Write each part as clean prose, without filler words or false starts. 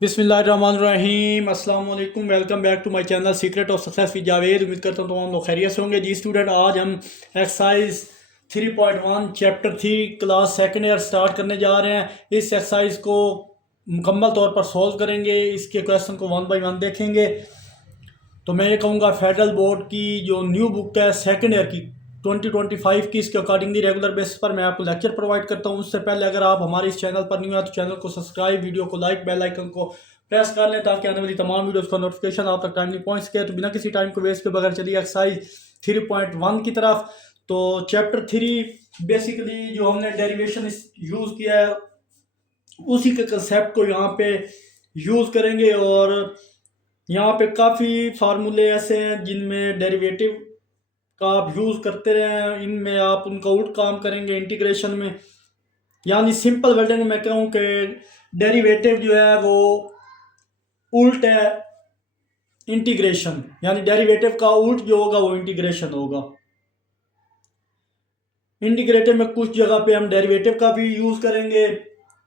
बिस्मिल्लाहिर्रहमानिर्रहीम अस्सलाम वालेकुम। Welcome back to my channel secret of success with Javed. उम्मीद करता हूँ तमाम लोग खैरियत से होंगे। जी स्टूडेंट, आज हम exercise 3.1 chapter 3 class second year start करने जा रहे हैं। इस एक्सरसाइज को मुकम्मल तौर पर सॉल्व करेंगे, इसके क्वेश्चन को वन बाई वन देखेंगे। तो मैं ये कहूँगा फेडरल बोर्ड की जो न्यू बुक है सेकंड ईयर की 2025 की, इसके अकॉर्डिंगली रेगुलर बेसिस पर मैं आपको लेक्चर प्रोवाइड करता हूँ। उससे पहले अगर आप हमारे इस चैनल पर न्यू है तो चैनल को सब्सक्राइब, वीडियो को लाइक, बेल आइकन को प्रेस कर लें ताकि आने वाली तमाम वीडियोस का नोटिफिकेशन आप तक टाइमली पहुँच सके। तो बिना किसी टाइम को वेस्ट के बगैर चलिए एक्सरसाइज 3.1 की तरफ। तो चैप्टर 3 बेसिकली जो हमने डेरिवेशन यूज़ किया है उसी के कंसेप्ट को यहाँ पे यूज़ करेंगे। और यहाँ पे काफ़ी फार्मूले ऐसे हैं जिनमें डेरिवेटिव का आप यूज़ करते रहे हैं, इनमें आप उनका उल्ट काम करेंगे इंटीग्रेशन में। यानी सिंपल वर्ड में मैं कहूँ कि डेरिवेटिव जो है वो उल्ट है इंटीग्रेशन, यानी डेरिवेटिव का उल्ट जो होगा वो इंटीग्रेशन होगा। इंटीग्रेटिव में कुछ जगह पे हम डेरिवेटिव का भी यूज़ करेंगे।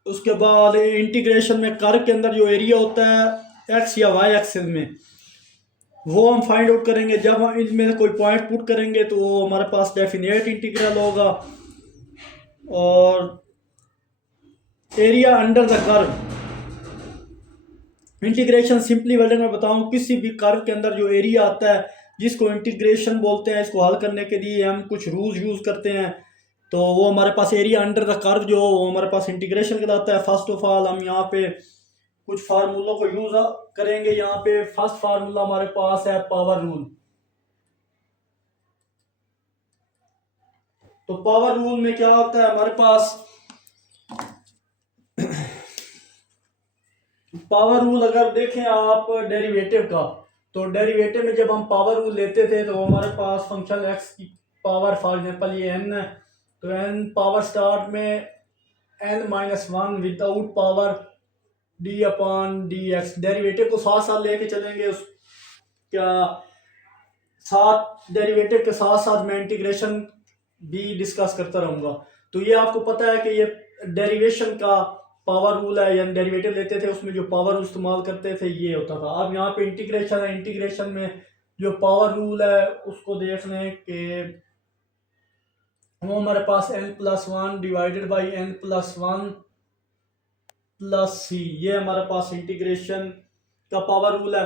उसके बाद इंटीग्रेशन में कर्व के अंदर जो एरिया होता है एक्स या वाई एक्सिस में, वो हम फाइंड आउट करेंगे। जब हम इसमें से कोई पॉइंट पुट करेंगे तो वो हमारे पास डेफिनेट इंटीग्रल होगा। और area under the curve, integration simply word में बताऊं, किसी भी कर्व के अंदर जो एरिया आता है जिसको इंटीग्रेशन बोलते हैं, इसको हल करने के लिए हम कुछ रूल्स यूज़ करते हैं। तो वो हमारे पास एरिया अंडर द कर्व जो वो हमारे पास इंटीग्रेशन कहलाता है। फर्स्ट ऑफ ऑल हम यहाँ पे कुछ फार्मूलों को यूज करेंगे। यहाँ पे फर्स्ट फार्मूला हमारे पास है पावर रूल। तो पावर रूल में क्या होता है हमारे पास, पावर रूल अगर देखें आप डेरिवेटिव का, तो डेरिवेटिव में जब हम पावर रूल लेते थे तो हमारे पास फंक्शन एक्स की पावर, फॉर एग्जांपल ये एन है, तो एन पावर स्टार्ट में n-1 without power D upon d x. Derivative को साथ साथ लेके चलेंगे। उस क्या साथ डेरिवेटिव के साथ साथ मैं इंटीग्रेशन भी डिस्कस करता रहूँगा। तो ये आपको पता है कि ये डेरिवेशन का पावर रूल है, यानी डेरिवेटिव लेते थे उसमें जो पावर रूल इस्तेमाल करते थे ये होता था। अब यहाँ पे इंटीग्रेशन है, इंटीग्रेशन में जो पावर रूल है उसको देख लें कि वो हमारे पास n+1 divided by n+1 plus C, ये हमारे पास इंटीग्रेशन का पावर रूल है।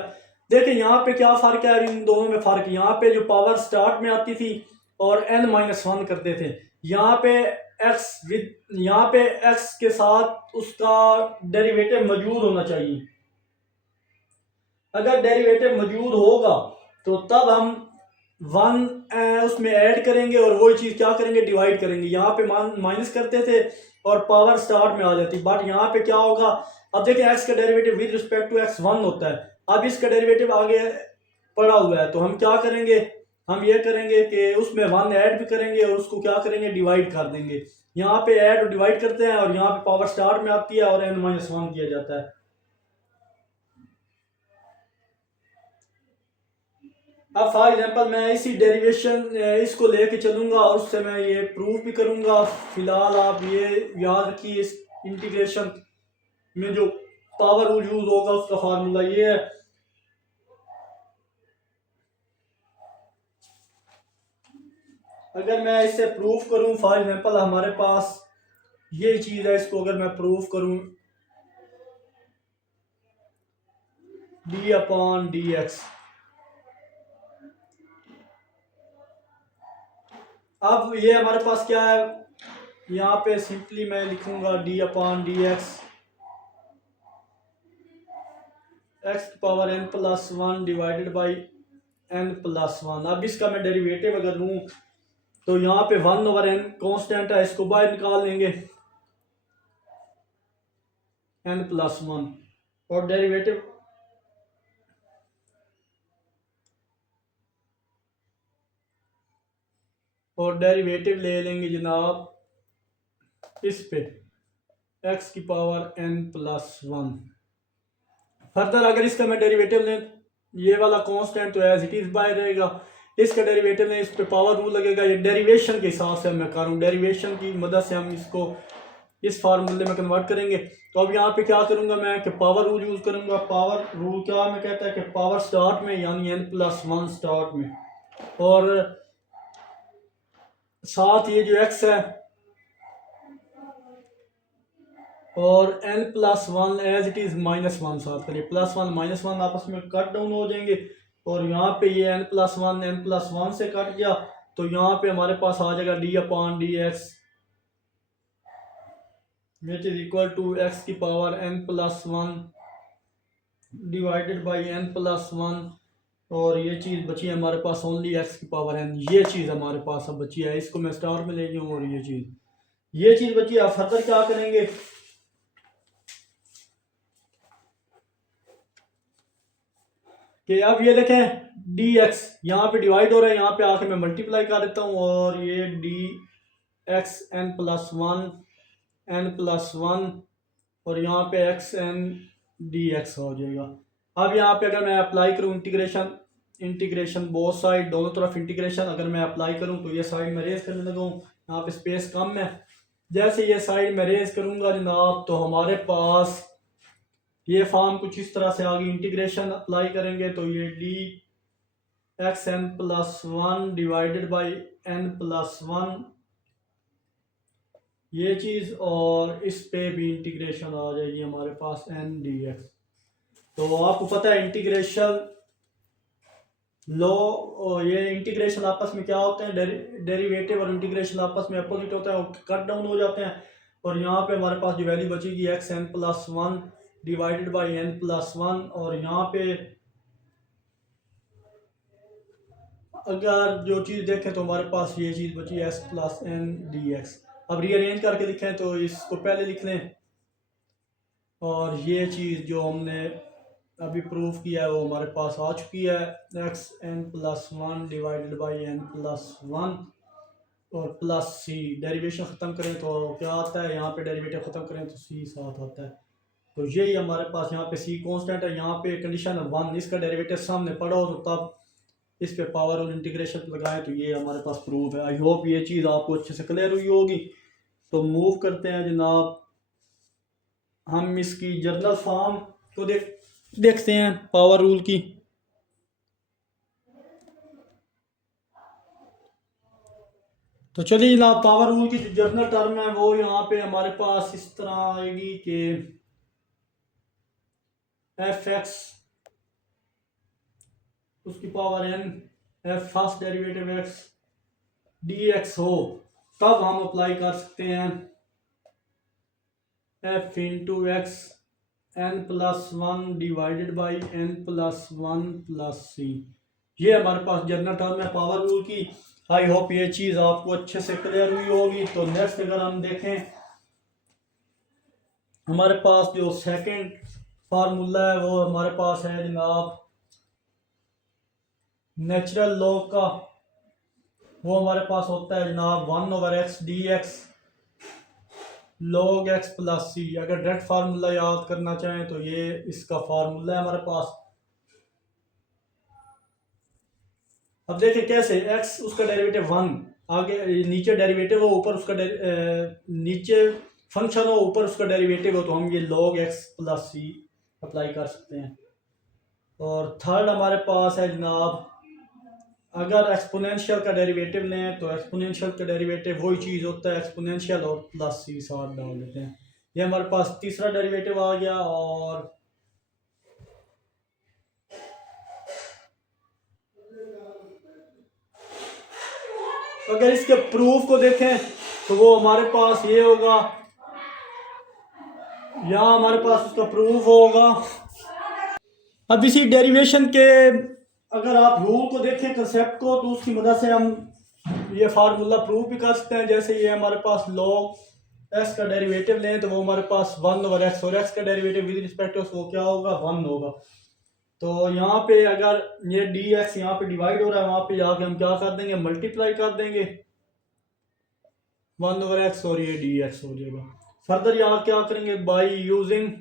देखिए यहाँ पे क्या फर्क है, इन दोनों में फर्क। यहाँ पे जो पावर स्टार्ट में आती थी और n-1 करते थे, यहाँ पे यहाँ पे x के साथ उसका डेरिवेटिव मौजूद होना चाहिए। अगर डेरिवेटिव मौजूद होगा तो तब हम 1 उसमें ऐड करेंगे और वही चीज़ क्या करेंगे, डिवाइड करेंगे। यहाँ पे माइनस करते थे और पावर स्टार्ट में आ जाती, बट यहाँ पे क्या होगा, अब देखिए x का derivative with respect to x 1 होता है। अब इसका डेरिवेटिव आगे पड़ा हुआ है तो हम क्या करेंगे, हम ये करेंगे कि उसमें 1 ऐड भी करेंगे और उसको क्या करेंगे, डिवाइड कर देंगे। यहाँ पे ऐड और डिवाइड करते हैं और यहाँ पे पावर स्टार्ट में आती है और n-1 किया जाता है। अब फॉर एग्जांपल मैं इसी डेरिवेशन इसको लेके चलूंगा और उससे मैं ये प्रूफ भी करूंगा। फिलहाल आप ये याद रखिए, इस इंटीग्रेशन में जो पावर रूल यूज होगा उसका फार्मूला ये है। अगर मैं इससे प्रूफ करूं, फॉर एग्जांपल हमारे पास ये चीज है, इसको अगर मैं प्रूफ करूं डी अपॉन डी एक्स, अब ये हमारे पास क्या है, यहाँ पे सिंपली मैं लिखूंगा d upon d x, x की power n+1 divided by n+1। अब इसका मैं डेरिवेटिव अगर लूँ तो यहाँ पे 1/n कांस्टेंट है, इसको बाहर निकाल लेंगे n+1 और डेरिवेटिव ले लेंगे जनाब इस पे x की पावर n+1। फर्दर अगर इसका मैं डेरिवेटिव लें, ये वाला कांस्टेंट तो एज इट इज बाहर रहेगा, इसका डेरिवेटिव लें, इस पे पावर रूल लगेगा। ये डेरिवेशन के हिसाब से मैं कर रहा हूँ, डेरिवेशन की मदद से हम इसको इस फार्मूले में कन्वर्ट करेंगे। तो अब यहाँ पे क्या करूँगा मैं कि पावर रूल यूज़ करूँगा। पावर रूल क्या मैं कहता है कि पावर स्टार्ट में यानी n+1 स्टार्ट में, और साथ ये जो x है और n+1 एज इट इज़ -1 साथ करिए, +1 -1 आपस में कट डाउन हो जाएंगे। और यहाँ पे ये n+1 से कट गया, तो यहाँ पे हमारे पास आ जाएगा d/dx which is equal to x की power n+1 divided by n+1। और ये चीज़ बची है हमारे पास ओनली x की पावर n। ये चीज़ हमारे पास अब बची है, इसको मैं स्टार में ले जाऊँ। और ये चीज़ बची है। अब फर्दर क्या करेंगे कि अब ये देखें dx यहाँ पे डिवाइड हो रहा है, यहाँ पे आके मैं मल्टीप्लाई कर देता हूँ, और ये dx n+1 और यहाँ पे xn dx हो जाएगा। अब यहाँ पे अगर मैं अप्लाई करूँ इंटीग्रेशन बोथ साइड, दोनों तरफ इंटीग्रेशन अगर मैं अप्लाई करूँ तो ये साइड में रेज करने लगा हूँ, यहाँ पे स्पेस कम है। जैसे ये साइड में रेज करूँगा जनाब तो हमारे पास ये फॉर्म कुछ इस तरह से आगे इंटीग्रेशन अप्लाई करेंगे तो ये dxn+1 डिवाइडेड बाई n+1 ये चीज़, और इस पे भी इंटीग्रेशन आ जाएगी हमारे पास n dx। तो आपको पता है इंटीग्रेशन लो, ये इंटीग्रेशन आपस में क्या होते हैं, डेरिवेटिव और इंटीग्रेशन आपस में अपोजिट होता है, कट डाउन हो जाते हैं। और यहाँ पे हमारे पास जो वैल्यू बचेगी xn+1 डिवाइडेड बाई n+1, और यहाँ पे अगर जो चीज़ देखें तो हमारे पास ये चीज़ बची s+n dx। अब रीअरेंज करके लिखें तो इसको पहले लिख लें, और ये चीज़ जो हमने अभी प्रूफ किया है वो हमारे पास आ चुकी है, xn+1 डिवाइडेड बाई n+1 और प्लस सी। डेरिवेशन ख़त्म करें तो क्या आता है, यहाँ पे डेरिवेटिव ख़त्म करें तो सी साथ आता है। तो यही हमारे पास यहाँ पे सी कांस्टेंट है, यहाँ पे कंडीशन 1 इसका डेरिवेटिव सामने पढ़ो तो तब इस पे पावर और इंटीग्रेशन लगाएं तो ये हमारे पास प्रूफ है। आई होप ये चीज़ आपको अच्छे से क्लियर हुई होगी। तो मूव करते हैं जनाब, हम इसकी जर्नल फॉर्म को देखते हैं पावर रूल की। तो चलिए जनाब, पावर रूल की जो जर्नल टर्म है वो यहाँ पे हमारे पास इस तरह आएगी कि f(x) उसकी power n, f first derivative x dx हो, तब हम अप्लाई कर सकते हैं f into x n+1 divided by n+1 plus C. ये हमारे पास जनरल टर्म है पावर रूल की। आई होप ये चीज़ आपको अच्छे से क्लियर हुई होगी। तो नेक्स्ट अगर हम देखें, हमारे पास जो सेकंड फार्मूला है वो हमारे पास है जनाब नेचुरल लॉ का। वो हमारे पास होता है जनाब 1/x dx log x plus C. अगर डायरेक्ट फार्मूला याद करना चाहें तो ये इसका फार्मूला है हमारे पास। अब देखिए कैसे, x उसका डेरिवेटिव 1, आगे नीचे डेरिवेटिव हो ऊपर उसका नीचे फंक्शन हो ऊपर उसका डेरिवेटिव हो, तो हम ये log x प्लस सी अप्लाई कर सकते हैं। और थर्ड हमारे पास है जनाब, अगर एक्सपोनेंशियल का डेरिवेटिव लें तो एक्सपोनेंशियल का डेरिवेटिव वही चीज़ होता है, एक्सपोनेंशियल और प्लस सी साथ डाल देते हैं। ये हमारे पास तीसरा डेरिवेटिव आ गया। और अगर इसके प्रूफ को देखें तो वो हमारे पास ये होगा, यहाँ हमारे पास उसका प्रूफ होगा। अब इसी डेरिवेशन के अगर आप रूल को देखें, कंसेप्ट को, तो उसकी मदद से हम ये फार्मूला प्रूफ भी कर सकते हैं। जैसे ये हमारे पास log x का डेरिवेटिव लें तो वो हमारे पास 1/x, और x का डेरिवेटिव विद रिस्पेक्ट टू वो क्या होगा, 1 होगा। तो यहाँ पे अगर ये dx यहाँ पे डिवाइड हो रहा है, वहाँ पे जाके हम क्या कर देंगे, मल्टीप्लाई कर देंगे 1/x और ये dx हो जाएगा। फर्दर यहाँ क्या करेंगे, by using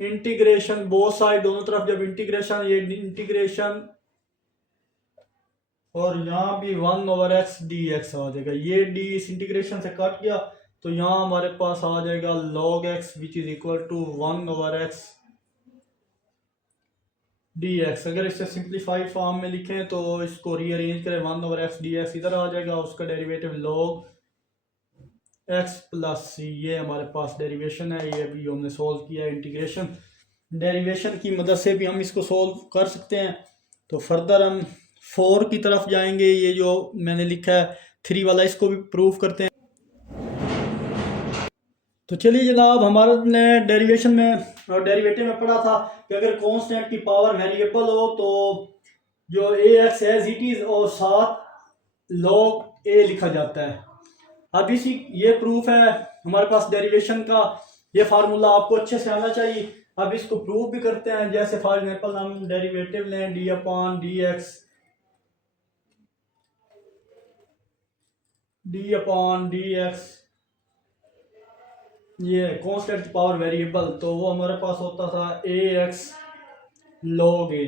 integration both side, दोनों तरफ जब इंटीग्रेशन, ये इंटीग्रेशन और यहाँ भी 1/x आ जाएगा। ये डी इस इंटीग्रेशन से कट गया, तो यहाँ हमारे पास आ जाएगा log x which is equal to 1/x dx। अगर इसे सिंप्लीफाइड फॉर्म में लिखें तो इसको रीअरेंज करें, 1/x dx इधर आ जाएगा, उसका derivative log x plus C, ये हमारे पास डेरिवेशन है। ये भी हमने सोल्व किया है इंटीग्रेशन। डेरिवेशन की मदद से भी हम इसको सोल्व कर सकते हैं। तो फर्दर हम 4 की तरफ जाएंगे। ये जो मैंने लिखा है 3 वाला, इसको भी प्रूव करते हैं। तो चलिए जनाब, हमारे ने डेरिवेशन में और डेरिवेटिव में पढ़ा था कि अगर कांस्टेंट की पावर वेरिएबल हो तो जो ए एक्स एज इट इज और साथ log ए लिखा जाता है। अब इसी ये प्रूफ है हमारे पास डेरिवेशन का। ये फार्मूला आपको अच्छे से आना चाहिए। अब इसको प्रूफ भी करते हैं। जैसे फॉर एग्जांपल हम डेरिवेटिव लें डी अपॉन डी एक्स, ये कांस्टेंट पावर वेरिएबल, तो वो हमारे पास होता था ए एक्स log ए।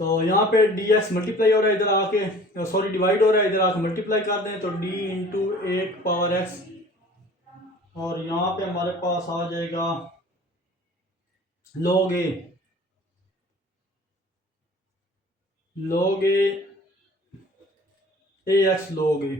तो यहाँ पे डी एक्स मल्टीप्लाई हो रहा है, इधर आके सॉरी डिवाइड हो रहा है, इधर आके मल्टीप्लाई कर दें तो डी इंटू 8 पावर एक्स, और यहाँ पे हमारे पास आ जाएगा log A x log A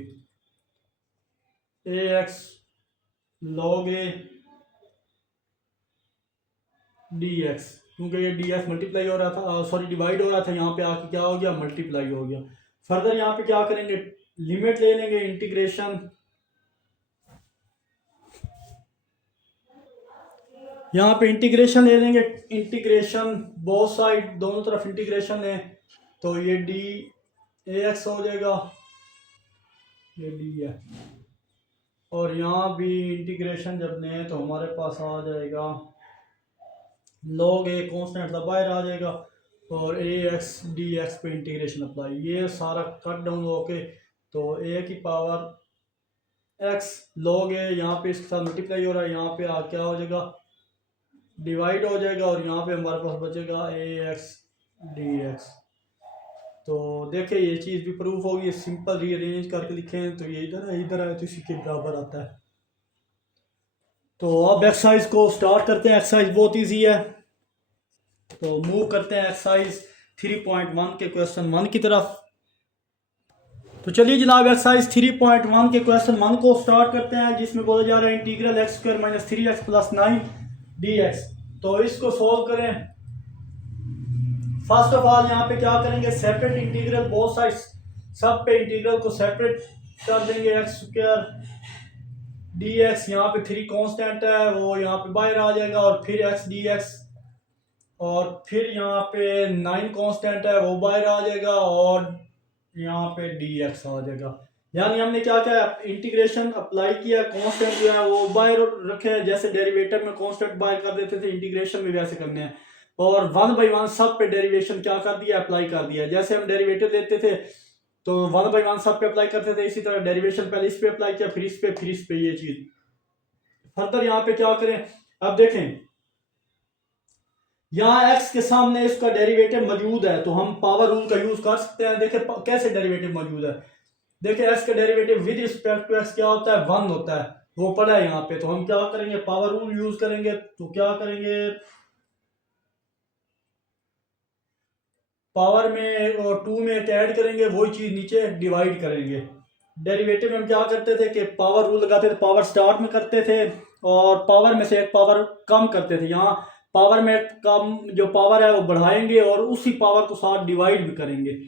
D x, क्योंकि ये डी एक्स मल्टीप्लाई हो रहा था, सॉरी डिवाइड हो रहा था, यहाँ पे आके क्या हो गया, मल्टीप्लाई हो गया। फर्दर यहाँ पे क्या करेंगे, लिमिट ले लेंगे, इंटीग्रेशन, यहाँ पे इंटीग्रेशन ले लेंगे, इंटीग्रेशन बोथ साइड, दोनों तरफ इंटीग्रेशन लें, तो ये डी ए एक्स हो जाएगा, ये डी है। और यहाँ भी इंटीग्रेशन जब लें तो हमारे पास आ जाएगा log ए, कॉन्स्टेंट था बाहर आ जाएगा, और ए एक्स डी एक्स पे इंटीग्रेशन अप्लाई, ये सारा कट डाउन होके तो ए की पावर एक्स log ए, यहाँ पे इसके साथ मल्टीप्लाई हो रहा है, यहाँ पे आ क्या हो जाएगा, डिवाइड हो जाएगा, और यहाँ पे हमारे पास बचेगा ए एक्स डी एक्स। तो देखिए ये चीज़ भी प्रूफ होगी। सिंपल रीअरेंज करके लिखें तो ये इधर है तो इसी के बराबर आता है। तो अब एक्सरसाइज को स्टार्ट करते हैं। एक्सरसाइज बहुत इजी है, तो मूव करते हैं एक्सरसाइज 3.1 के क्वेश्चन 1 की तरफ। तो चलिए जनाब, एक्सरसाइज 3.1 के क्वेश्चन 1 को स्टार्ट करते हैं, जिसमें बोला जा रहा है integral x square minus 3x plus 9 D x. तो इसको सोल्व करें। फर्स्ट ऑफ ऑल यहाँ पे क्या करेंगे, सेपरेट इंटीग्रल बोथ साइड्स, सब पे इंटीग्रल को सेपरेट कर देंगे। एक्स स्क्वायर डी एक्स, यहाँ पे 3 कांस्टेंट है वो यहाँ पे बाहर आ जाएगा, और फिर एक्स डी एक्स, और फिर यहाँ पे 9 कांस्टेंट है वो बाहर आ जाएगा, और यहाँ पे डी एक्स आ जाएगा। यानी हमने क्या किया, इंटीग्रेशन अप्लाई किया, कांस्टेंट जो है वो बाहर रखे, जैसे डेरिवेटिव में कांस्टेंट बाहर कर देते थे, इंटीग्रेशन में वैसे करने हैं, और 1/1 सब पे डेरिवेशन क्या कर दिया, अप्लाई कर दिया। जैसे हम डेरिवेटिव लेते थे तो 1/1 सब पे अप्लाई करते थे, इसी तरह डेरिवेशन पहले इस पे अप्लाई किया, फिर इस पे, ये चीज। फर्दर यहाँ पे क्या करें, अब देखें यहाँ x के सामने इसका डेरिवेटिव मौजूद है, तो हम पावर रूल का यूज कर सकते हैं। देखें कैसे डेरिवेटिव मौजूद है, देखिए x का derivative with respect to x क्या होता है, 1 होता है, वो पड़ा है यहाँ पे। तो हम क्या करेंगे, पावर रूल यूज करेंगे। तो क्या करेंगे, पावर में और 2 में ऐड करेंगे, वही चीज नीचे डिवाइड करेंगे। डेरिवेटिव में हम क्या करते थे कि पावर रूल लगाते थे, पावर स्टार्ट में करते थे और पावर में से एक पावर कम करते थे। यहाँ पावर में कम जो पावर है वो बढ़ाएंगे और उसी पावर को साथ डिवाइड भी करेंगे।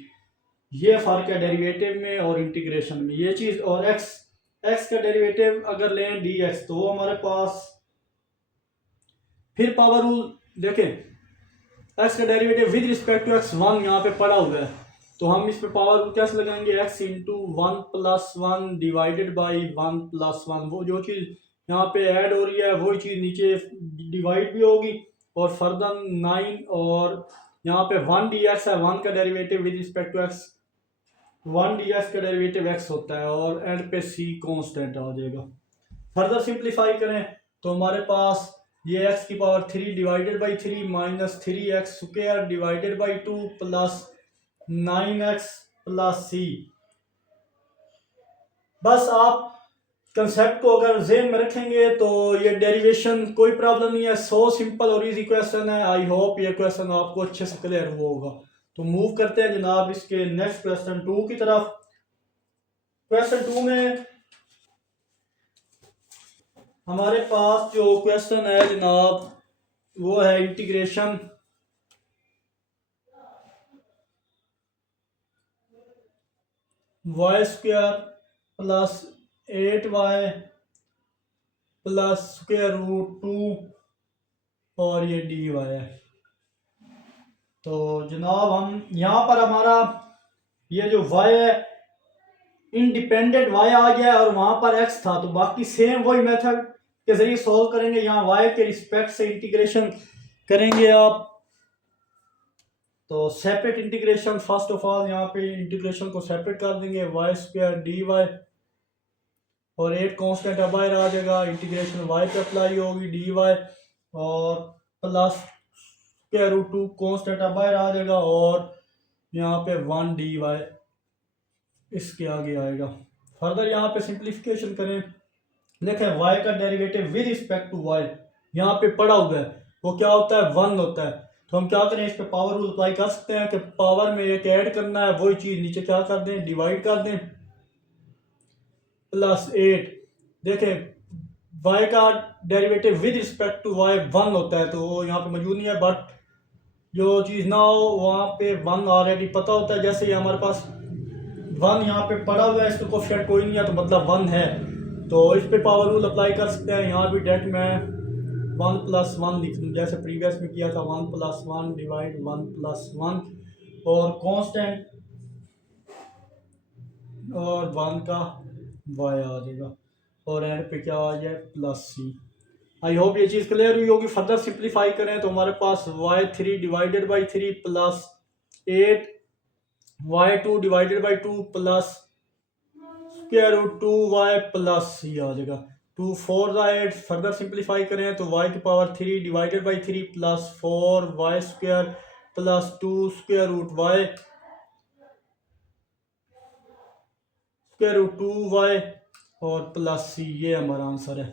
ये फर्क है डेरिवेटिव में और इंटीग्रेशन में, ये चीज। और एक्स का डेरिवेटिव अगर लें डी एक्स, तो हमारे पास फिर पावर रूल देखें, एक्स का derivative with respect to x 1 यहाँ पे पड़ा हुआ है, तो हम इस पे पावर रूल कैसे लगाएंगे, x into 1 plus 1 divided by 1 plus 1। वो जो चीज़ यहाँ पे ऐड हो रही है वही चीज़ नीचे डिवाइड भी होगी। और फर्दर 9 और यहाँ पे 1 डी एक्स है, 1 का derivative with respect to x, 1 d x का डेरिवेटिव एक्स होता है, और एंड पे सी कॉन्स्टेंट आ जाएगा। फर्दर सिंप्लीफाई करें तो हमारे पास ये x की power 3 divided by 3 minus 3x square divided by 2 plus 9x plus C. बस आप कंसेप्ट को अगर जेहन में रखेंगे तो ये डेरिवेशन कोई प्रॉब्लम नहीं है। सो सिंपल और इजी क्वेश्चन है। आई होप ये क्वेश्चन आपको अच्छे से क्लियर हुआ होगा। तो मूव करते हैं जनाब इसके नेक्स्ट क्वेश्चन 2 की तरफ। क्वेश्चन 2 में हमारे पास जो क्वेश्चन है जनाब वो है integration y square plus 8y plus square root 2 और ये dy है। तो जनाब हम यहाँ पर हमारा ये जो y है इंडिपेंडेंट y आ गया है और वहां पर x था, तो बाकी सेम वही मेथड के जरिए सॉल्व करेंगे। यहाँ y के रिस्पेक्ट से इंटीग्रेशन करेंगे आप। तो separate integration first of all यहाँ पे इंटीग्रेशन को सेपरेट कर देंगे वाई स्क्वायर डी वाई और 8 कांस्टेंट अब बाहर आ जाएगा। इंटीग्रेशन y पे अप्लाई होगी डी वाई और प्लस स्क्वायर रूट 2 कांस्टेंट अब बाहर आ जाएगा और यहाँ पे 1 डी वाई इसके आगे आएगा। फर्दर यहाँ पे सिंप्लीफिकेशन करें, देखें y का derivative with respect to y यहाँ पे पड़ा हुआ है, वो क्या होता है 1 होता है। तो हम क्या करें, इस पे पावर रूल अप्लाई कर सकते हैं कि पावर में एक ऐड करना है, वही चीज नीचे क्या कर दें डिवाइड कर दें प्लस 8। देखें y का derivative with respect to y 1 होता है, तो वो यहाँ पे मौजूद नहीं है। बट जो चीज़ ना हो वहाँ पे 1 ऑलरेडी पता होता है। जैसे ये हमारे पास 1 यहाँ पे पड़ा हुआ है, इसका कोएफिशिएंट कोई नहीं है तो मतलब 1 है, तो इस पे पावर रूल अप्लाई कर सकते हैं। यहाँ भी डायरेक्ट मैं 1 प्लस 1 लिख दूँ, जैसे प्रीवियस में किया था 1 प्लस 1 डिवाइड 1 प्लस 1 और कांस्टेंट और 1 का y आ जाएगा और एंड पे क्या आ जाए प्लस सी। आई होप ये चीज़ क्लियर हुई होगी। फर्दर सिंप्लीफाई करें तो हमारे पास y3 divided by 3 plus 8 y2 divided by 2 plus square root 2y plus C आ जाएगा। 2 4 8 फर्दर सिंप्लीफाई करें तो y की power 3 divided by 3 plus 4y square plus 2 square root y square root 2y और प्लस सी, ये हमारा answer है।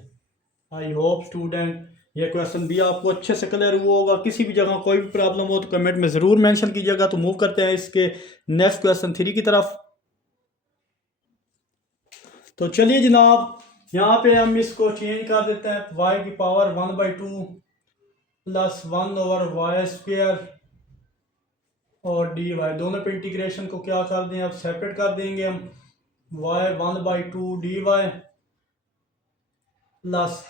I hope student ये क्वेश्चन भी आपको अच्छे से क्लियर हुआ होगा। किसी भी जगह कोई भी प्रॉब्लम हो तो कमेंट में ज़रूर मेंशन कीजिएगा। तो मूव करते हैं इसके नेक्स्ट क्वेश्चन 3 की तरफ। तो चलिए जनाब यहाँ पे हम इसको चेंज कर देते हैं। y की power 1/2 plus 1 over y square और डी वाई, दोनों पे इंटीग्रेशन को क्या कर दें अब सेपरेट कर देंगे हम। y 1/2 d y plus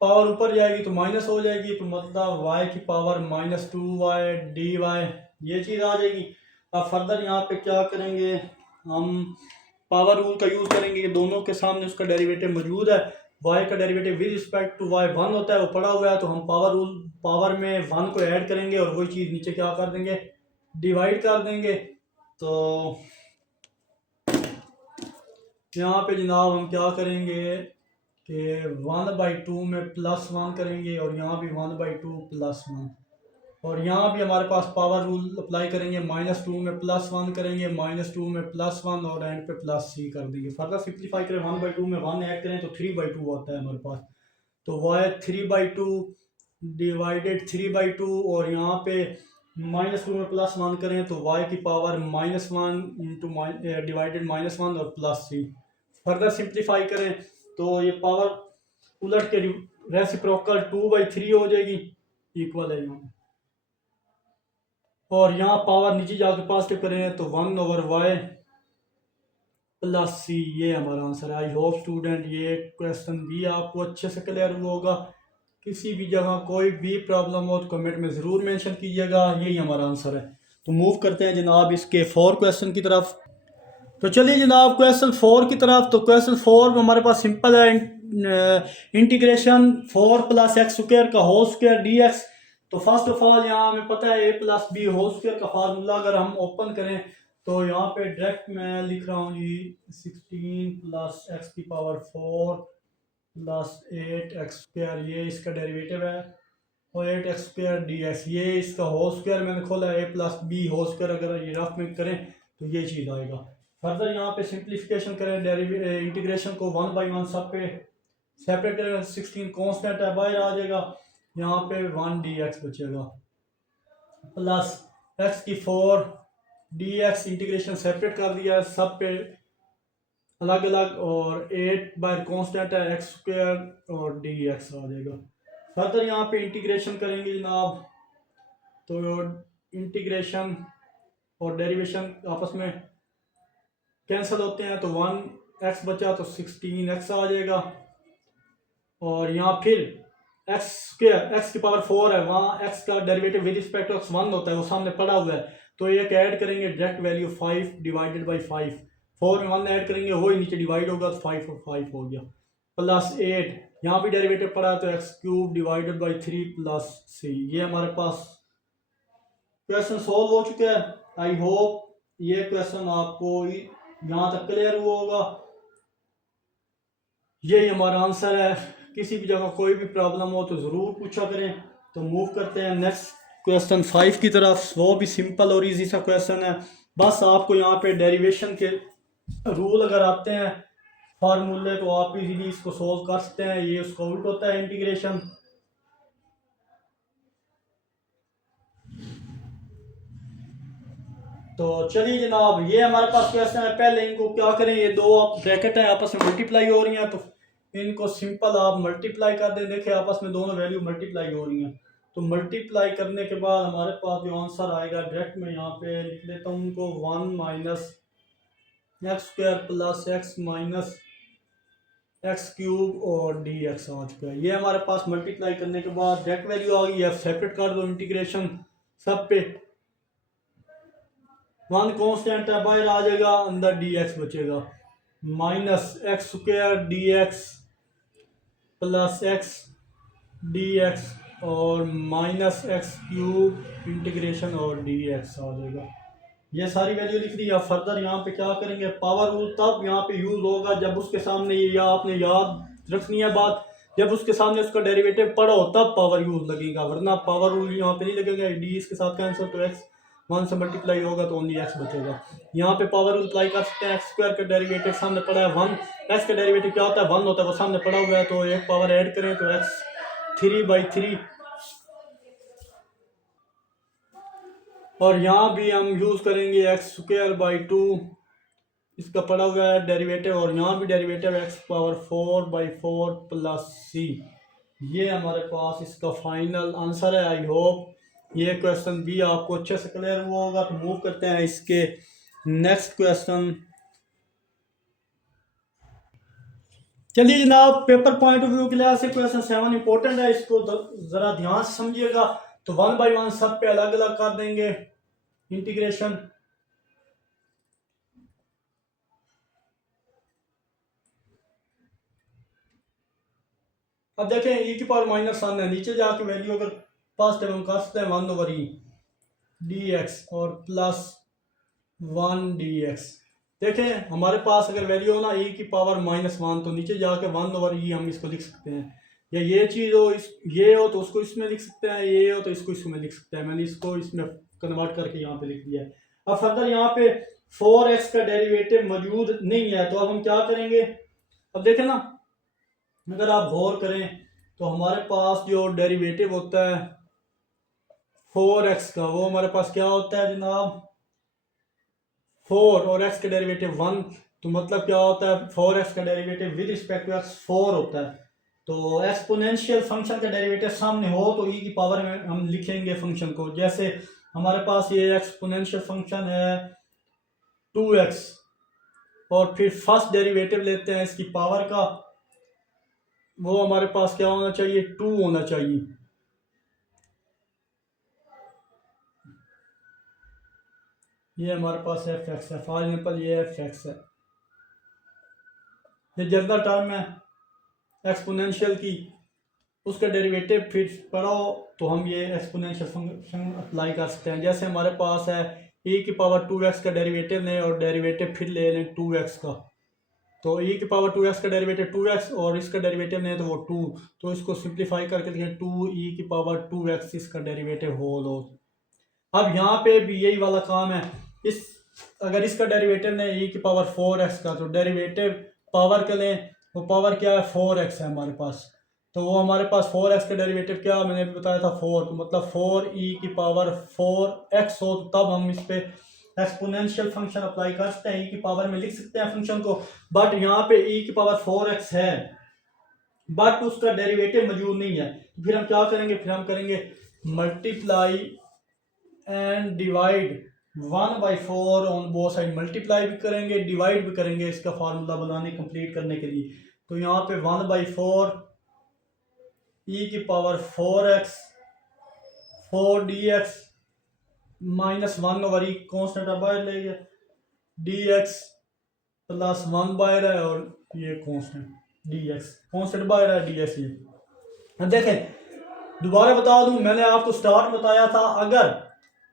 power ऊपर जाएगी तो माइनस हो जाएगी, तो मतलब y की पावर -2y डी वाई ये चीज़ आ जाएगी। अब फर्दर यहाँ पे क्या करेंगे, हम पावर रूल का यूज़ करेंगे कि दोनों के सामने उसका डेरिवेटिव मौजूद है। y का derivative with respect to y 1 होता है, वो पड़ा हुआ है, तो हम पावर रूल पावर में 1 को ऐड करेंगे और वही चीज़ नीचे क्या कर देंगे डिवाइड कर देंगे। तो यहाँ पे जनाब हम क्या करेंगे कि 1/2 में प्लस 1 करेंगे और यहाँ भी 1/2 प्लस 1 और यहाँ भी हमारे पास पावर रूल अप्लाई करेंगे। -2 में प्लस 1 करेंगे, -2 में प्लस 1 और एंड पे प्लस सी कर देंगे। फर्दर सिंप्लीफाई करें 1/2 में 1 ऐड करें तो 3/2 होता है हमारे पास। तो y 3/2 डिवाइडेड 3/2 और यहाँ पे -2 में प्लस 1 करें तो y की पावर -1 इंटू डिवाइडेड -1 और प्लस सी। फर्दर सिंप्लीफाई करें तो ये पावर उलट के रेसिप्रोकल 2/3 हो जाएगी, इक्वल है यहाँ। और यहाँ पावर नीचे जाकर पॉजिटिव करें तो 1 ओवर वाई प्लस सी, ये हमारा आंसर है। आई होप स्टूडेंट ये क्वेश्चन भी आपको अच्छे से क्लियर हुआ होगा। किसी भी जगह कोई भी प्रॉब्लम हो तो कमेंट में ज़रूर मेंशन कीजिएगा। यही हमारा आंसर है। तो मूव करते हैं जनाब इसके 4 क्वेश्चन की तरफ। तो चलिए जनाब क्वेश्चन 4 की तरफ। तो क्वेश्चन 4 में हमारे पास सिंपल है इंटीग्रेशन 4 प्लस एक्स स्क्वायर का होल स्क्वायर डी एक्स। तो फर्स्ट ऑफ ऑल यहाँ हमें पता है a plus B whole square का फार्मूला अगर हम ओपन करें तो यहाँ पे डायरेक्ट मैं लिख रहा हूँ जी 16 प्लस एक्स की पावर 4 प्लस 8 एक्स स्क्वायर, ये इसका डेरिवेटिव है और 8x² dx, ये इसका होल स्क्वायर मैंने खोला है, a+b होल स्क्वायर, अगर ये रफ में करें तो ये चीज़ आएगा। फर्दर यहाँ पे सिंप्लीफिकेशन करें, इंटीग्रेशन को 1/1 सब पे सेपरेट करें, 16 कांस्टेंट है बाहर आ जाएगा, यहाँ पे 1 dx बचेगा, प्लस x की 4 dx, इंटीग्रेशन सेपरेट कर दिया सब पे अलग अलग, और 8 बाहर कांस्टेंट है x² और dx आ जाएगा। फर्दर यहाँ पे इंटीग्रेशन करेंगे जनाब, तो इंटीग्रेशन और डेरिवेशन आपस में कैंसिल होते हैं, तो 1x बचा तो 16x आ जाएगा, और यहाँ फिर x की पावर 4 है, वहाँ x का derivative with respect to x 1 होता है, वो सामने पड़ा हुआ है, तो एक ऐड करेंगे डायरेक्ट वैल्यू 5 डिवाइडेड बाई 5, 4 में 1 ऐड करेंगे वही नीचे डिवाइड होगा, तो 5 और 5 हो गया, प्लस 8, यहाँ भी डेरिवेटिव पड़ा है तो x³ divided by 3 plus c। ये हमारे पास क्वेश्चन सॉल्व हो चुका है। आई होप ये क्वेश्चन आपको यहाँ तक क्लियर हुआ होगा। यही हमारा आंसर है। किसी भी जगह कोई भी प्रॉब्लम हो तो ज़रूर पूछा करें। तो मूव करते हैं नेक्स्ट क्वेश्चन 5 की तरफ। वो भी सिंपल और इजी सा क्वेश्चन है। बस आपको यहाँ पे डेरिवेशन के रूल अगर आते हैं, फार्मूले, तो आप इजीली इसको सोल्व कर सकते हैं। ये उसका उल्ट होता है इंटीग्रेशन। तो चलिए जनाब, ये हमारे पास क्वेश्चन है। पहले इनको क्या करें, ये दो आप ब्रैकेट हैं आपस में मल्टीप्लाई हो रही हैं, तो इनको सिंपल आप मल्टीप्लाई कर दें। देखिए आपस में दोनों वैल्यू मल्टीप्लाई हो रही हैं, तो मल्टीप्लाई करने के बाद हमारे पास जो आंसर आएगा डायरेक्ट मैं यहाँ पे लिख देता हूँ उनको, 1 minus x² plus x minus x³ और dx आ चुका है। ये हमारे पास मल्टीप्लाई करने के बाद डायरेक्ट वैल्यू आ गई है। सेपरेट कर दो इंटीग्रेशन सब पे, 1 कांस्टेंट है बाहर आ जाएगा, अंदर dx बचेगा, minus x² dx plus x dx और माइनस x³ इंटीग्रेशन और dx आ जाएगा। ये सारी वैल्यू लिख दी। अब फर्दर यहाँ पे क्या करेंगे, पावर रूल तब यहाँ पे यूज होगा जब उसके सामने ये, या आपने याद रखनी है बात, जब उसके सामने उसका डेरिवेटिव पड़ा हो तब पावर यूज लगेगा, वरना पावर रूल यहाँ पे नहीं लगेगा। डी इसके साथ कैंसिल, तो x 1 से मल्टीप्लाई होगा तो ओनली x बचेगा। यहाँ पे पावर रूल अप्लाई कर सकते हैं। x² का डेरिवेटिव सामने पड़ा है 1, x का डेरिवेटिव क्या होता है 1 होता है, वो सामने पड़ा हुआ है, तो एक पावर ऐड करें तो x 3/3, और यहाँ भी हम यूज करेंगे x²/2, इसका पड़ा हुआ है डेरिवेटिव, और यहाँ भी डेरिवेटिव x⁴/4 प्लस c। ये हमारे पास इसका फाइनल आंसर है। आई होप ये क्वेश्चन भी आपको अच्छे से क्लियर हुआ होगा। तो मूव करते हैं इसके नेक्स्ट क्वेश्चन। चलिए जनाब, पेपर पॉइंट ऑफ व्यू के लिहाज से क्वेश्चन 7 इंपॉर्टेंट है, इसको जरा ध्यान से समझिएगा। तो 1/1 सब पे अलग अलग कर देंगे इंटीग्रेशन। अब देखें e⁻⁻1 है, नीचे जाके वैल्यू अगर पॉजिटिव हम कर सकते हैं 1/e dx और प्लस 1 dx। देखें हमारे पास अगर वैल्यू हो ना e⁻⁻1, तो नीचे जाके 1/e हम इसको लिख सकते हैं, या ये चीज़ हो, ये हो तो उसको इसमें लिख सकते हैं, ये हो तो इसको इसमें लिख सकते हैं। मैंने इसको इसमें कन्वर्ट करके यहाँ पे लिख दिया है। अब फर्दर यहाँ पे 4x का डेरिवेटिव मौजूद नहीं है, तो अब हम क्या करेंगे। अब देखें ना, अगर आप गौर करें तो हमारे पास जो डेरिवेटिव होता है 4x का, वो हमारे पास क्या होता है जनाब 4, और x का डेरिवेटिव 1, तो मतलब क्या होता है 4x का derivative with respect to x 4 होता है। तो एक्सपोनेंशियल फंक्शन का डेरिवेटिव सामने हो तो e की पावर में हम लिखेंगे फंक्शन को। जैसे हमारे पास ये एक्सपोनेंशियल फंक्शन है 2x, और फिर फर्स्ट डेरिवेटिव लेते हैं इसकी पावर का, वो हमारे पास क्या होना चाहिए 2 होना चाहिए। ये हमारे पास fx है, फॉर एग्जाम्पल ये fx है, ये जनरल टर्म है एक्सपोनेंशियल की, उसका डेरिवेटिव फिर पढ़ो तो हम ये एक्सपोनेंशियल फंक्शन अप्लाई कर सकते हैं। जैसे हमारे पास है e⁻2x का डेरिवेटिव लें और डेरिवेटिव फिर ले लें 2x का, तो e की पावर 2x का डेरिवेटिव 2x और इसका डेरिवेटिव नहीं है तो वो 2, तो इसको सिंप्लीफाई करके लिखें 2e की पावर 2x इसका डेरिवेटिव होल हो। अब यहाँ पे भी यही वाला काम है, इस अगर इसका डेरिवेटिव ने e की पावर 4x का, तो डेरिवेटिव पावर के लें, वो पावर क्या है 4x है हमारे पास, तो वो हमारे पास 4x का डेरिवेटिव क्या मैंने भी बताया था 4, तो मतलब 4e की पावर 4x हो, तो तब हम इस पे एक्सपोनेंशियल फंक्शन अप्लाई कर सकते हैं, e की पावर में लिख सकते हैं फंक्शन को। बट यहाँ पे e की पावर 4x है बट उसका डेरिवेटिव मौजूद नहीं है, तो फिर हम क्या करेंगे, फिर हम करेंगे multiply and divide 1/4 on both side, multiply भी करेंगे डिवाइड भी करेंगे इसका फार्मूला बनाने कंप्लीट करने के लिए। तो यहाँ पे 1/4 e की power 4x 4dx minus 1/e constant अब बाहर ले गया, dx प्लस 1 बाहर है और ये कॉन्स्टेंट dx कॉन्स्टेंट बाहर है dx। ये अब देखें दोबारा बता दूं, मैंने आपको स्टार्ट बताया था अगर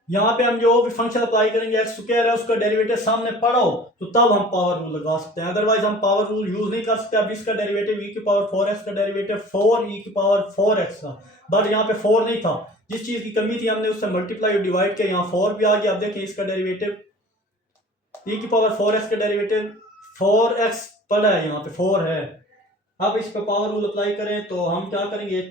यहाँ पे हम जो भी फंक्शन अप्लाई करेंगे एक्स स्क्वायर है उसका डेरिवेटिव सामने पढ़ो तो तब हम पावर रूल लगा सकते हैं, अदरवाइज हम पावर रूल यूज नहीं कर सकते। अब इसका डेरिवेटिव e की पावर 4x का डेरिवेटिव 4e की पावर 4x था, बट यहाँ पे 4 नहीं था, जिस चीज की कमी थी हमने उससे मल्टीप्लाई और डिवाइड किया, यहाँ 4 भी आ गया। अब देखें इसका डेरिवेटिव e की पावर 4x का डेरिवेटिव 4x पड़ा है, यहाँ पे 4 है। अब इस पर पावर रूल अप्लाई करें तो हम क्या करेंगे,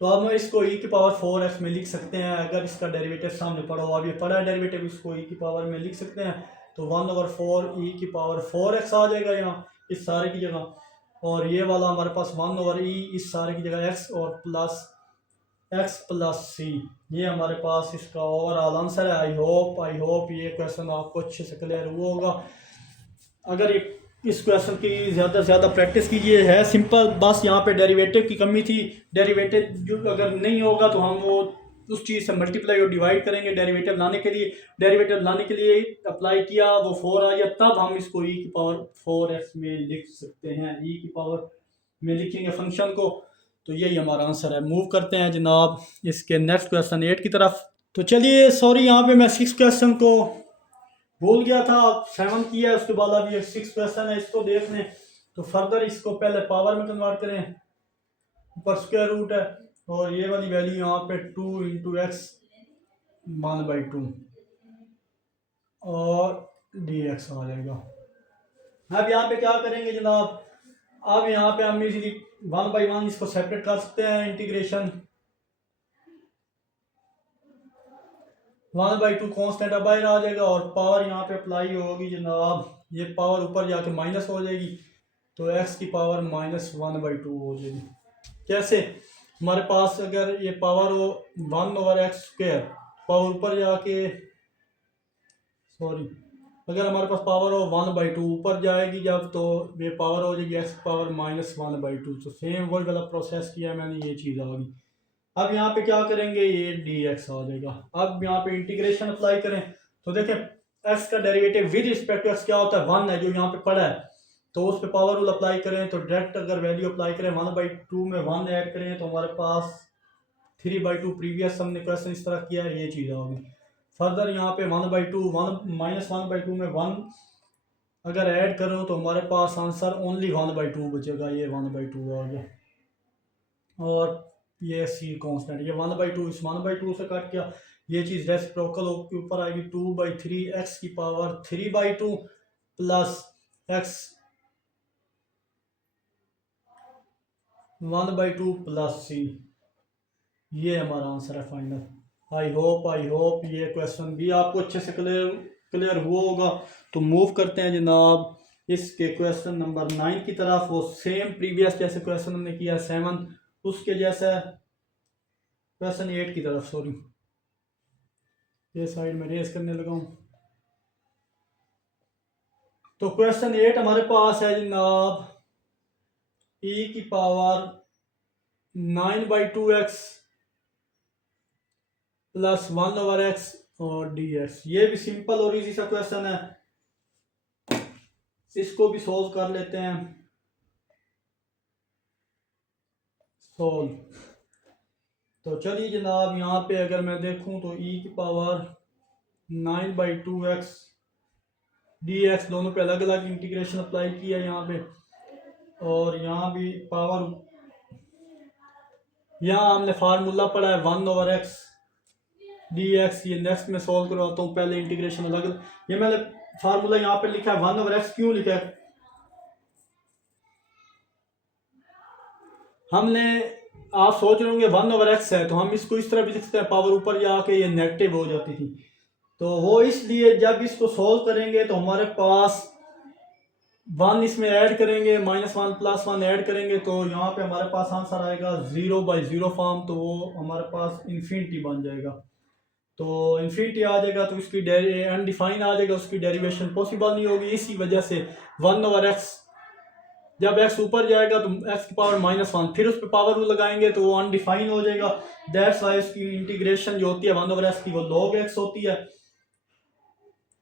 तो अब हम इसको e की पावर 4x में लिख सकते हैं, अगर इसका डेरिवेटिव सामने पड़ा हो, अब ये पड़ा है डेरिवेटिव, इसको e की पावर में लिख सकते हैं, तो 1/4 e की पावर 4x आ जाएगा यहाँ इस सारे की जगह, और ये वाला हमारे पास 1/e इस सारे की जगह x और प्लस x प्लस c, ये हमारे पास इसका ओवरऑल आंसर है। आई होप ये क्वेश्चन आपको अच्छे से क्लियर हुआ होगा। अगर ये इस क्वेश्चन की ज़्यादा से ज़्यादा प्रैक्टिस कीजिए, है सिंपल, बस यहाँ पे डेरिवेटिव की कमी थी, डेरिवेटिव जो अगर नहीं होगा तो हम वो उस चीज़ से मल्टीप्लाई और डिवाइड करेंगे डेरिवेटिव लाने के लिए, डेरिवेटिव लाने के लिए अप्लाई किया वो 4 आ गया, तब हम इसको e की पावर 4x में लिख सकते हैं, e की पावर में लिखेंगे फंक्शन को, तो यही हमारा आंसर है। मूव करते हैं जनाब इसके नेक्स्ट क्वेश्चन 8 की तरफ। तो चलिए सॉरी यहाँ पे मैं 6 क्वेश्चन को भूल गया था, 7 किया है, उसके बाद अभी एक 6 क्वेश्चन है, इसको देख लें। तो फर्दर इसको पहले पावर में कन्वर्ट करें, ऊपर स्क्वायर रूट है और ये वाली वैल्यू यहाँ पे 2 इंटू एक्स 1/2 और dx आ जाएगा। अब यहाँ पे क्या करेंगे जनाब, अब यहाँ पे हम इजीली 1/1 इसको सेपरेट कर सकते हैं, इंटीग्रेशन 1/2 कॉन्स्टेंट अब बाहर आ जाएगा और पावर यहाँ पे अप्लाई होगी जनाब, ये पावर ऊपर जाके माइनस हो जाएगी, तो x की पावर -1/2 हो जाएगी। कैसे, हमारे पास अगर ये पावर हो 1/x², पावर ऊपर जाके सॉरी अगर हमारे पास पावर हो 1/2 ऊपर जाएगी जब, तो ये पावर हो जाएगी x की पावर -1/2, तो सेम वही वाला प्रोसेस किया मैंने, ये चीज़ आ गई। अब यहाँ पे क्या करेंगे, ये dx आ जाएगा। अब यहाँ पे इंटीग्रेशन अप्लाई करें तो देखें x का derivative with respect to x क्या होता है, 1 है जो यहाँ पे पड़ा है, तो उस पे पावर रूल अप्लाई करें तो डायरेक्ट अगर वैल्यू अप्लाई करें 1/2 में 1 ऐड करें तो हमारे पास 3/2, प्रीवियस हमने क्वेश्चन इस तरह किया है, ये चीज़ आ गई। फर्दर यहाँ पे 1/2 में 1 अगर ऐड करो तो हमारे पास आंसर ओनली 1/2 बचेगा, ये 1/2 आ गया, और ये सी कांस्टेंट, ये 1/2 इस 1/2 से कट गया, ये चीज़ रेसिप्रोकल के ऊपर आएगी 2/3 x की power 3/2 plus x 1/2 plus c, ये हमारा आंसर है फाइनल। आई होप ये क्वेश्चन भी आपको अच्छे से क्लियर हुआ होगा। तो मूव करते हैं जनाब इसके क्वेश्चन नंबर 9 की तरफ, वो सेम प्रीवियस जैसे क्वेश्चन हमने किया 7 उसके जैसा क्वेश्चन 8 की तरफ, सॉरी ये साइड में रेस करने लगा हूँ। तो क्वेश्चन 8 हमारे पास है जनाब e की पावर 9/2x प्लस 1/x और dx, ये भी सिंपल और इजी सा क्वेश्चन है, इसको भी सोल्व कर लेते हैं। सोल्व, तो चलिए जनाब यहाँ पे अगर मैं देखूँ तो e की पावर 9/2x डी एक्स, दोनों पे अलग अलग इंटीग्रेशन अप्लाई किया यहाँ पे, और यहाँ भी पावर, यहाँ हमने फार्मूला पढ़ा है 1/x डी एक्स। ये नेक्स्ट में सॉल्व करवाता हूँ, पहले इंटीग्रेशन अलग, ये मैंने फार्मूला यहाँ पे लिखा है 1/x। क्यों लिखा है हमने, आप सोच रहे होंगे 1/x है तो हम इसको इस तरह भी लिख सकते हैं, पावर ऊपर जाके ये नेगेटिव हो जाती थी। तो वो इसलिए जब इसको सॉल्व करेंगे तो हमारे पास 1 इसमें ऐड करेंगे, -1 + 1 ऐड करेंगे, तो यहाँ पे हमारे पास आंसर आएगा 0/0 फॉर्म, तो वो हमारे पास इन्फिनिटी बन जाएगा। तो इन्फिनिटी आ जाएगा तो इसकी अनडिफाइन आ जाएगा, उसकी डेरिवेशन पॉसिबल नहीं होगी। इसी वजह से 1/x, जब x ऊपर जाएगा तो x की पावर -1, फिर उस पर पावर लगाएंगे तो वो अनडिफाइन हो जाएगा। दैट्स वाई उसकी इंटीग्रेशन जो होती है 1/x की वो log x होती है।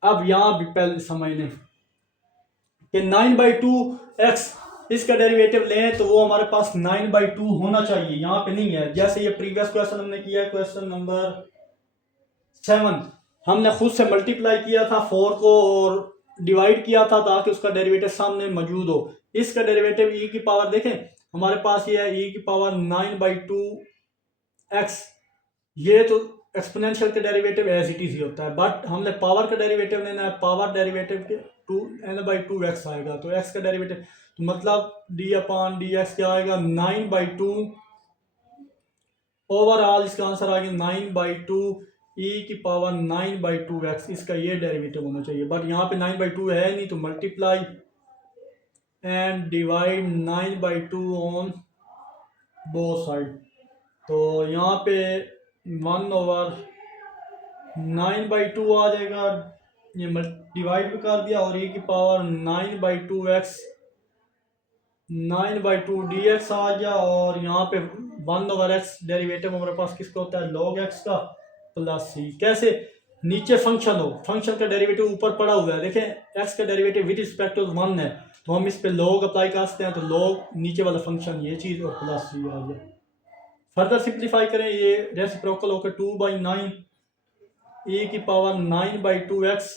अब यहाँ भी पहले समझ लें कि 9/2x इसका डेरिवेटिव लें तो वो हमारे पास 9/2 होना चाहिए, यहाँ पे नहीं है। जैसे ये प्रीवियस क्वेश्चन हमने किया है, क्वेश्चन नंबर 7, हमने खुद से मल्टीप्लाई किया था 4 को और डिवाइड किया था ताकि उसका डेरिवेटिव सामने मौजूद हो। इसका डेरिवेटिव e की पावर देखें, हमारे पास ये है e की पावर 9/2x। ये तो एक्सपोनेंशियल का डेरिवेटिव एज इट इज ही होता है, बट हमने पावर का डेरिवेटिव लेना है। पावर डेरिवेटिव के 2n/2x आएगा, तो x का डेरिवेटिव, तो मतलब d/dx क्या आएगा 9/2। ओवरऑल इसका आंसर आ गया 9/2 e की पावर 9/2x, इसका ये डेरिवेटिव होना चाहिए। बट यहाँ पे 9/2 है नहीं, तो multiply and divide 9/2 on both side. तो यहाँ पे 1/9/2 आ जाएगा, ये डिवाइड भी कर दिया, और e की पावर 9/2x 9/2 dx आ गया। और यहाँ पे 1/x डेरिवेटिव हमारे पास किसका होता है, log x का प्लस c। कैसे, नीचे फंक्शन हो, फंक्शन का डेरिवेटिव ऊपर पड़ा हुआ है, देखें x का डेरिवेटिव विद रिस्पेक्ट टू 1 है, तो हम इस पे log अप्लाई कर सकते हैं, तो log नीचे वाला फंक्शन ये चीज़ और प्लस c आ गया। फर्दर सिंप्लीफाई करें, ये रेसिप्रोकल होकर 2/9 e की power 9/2x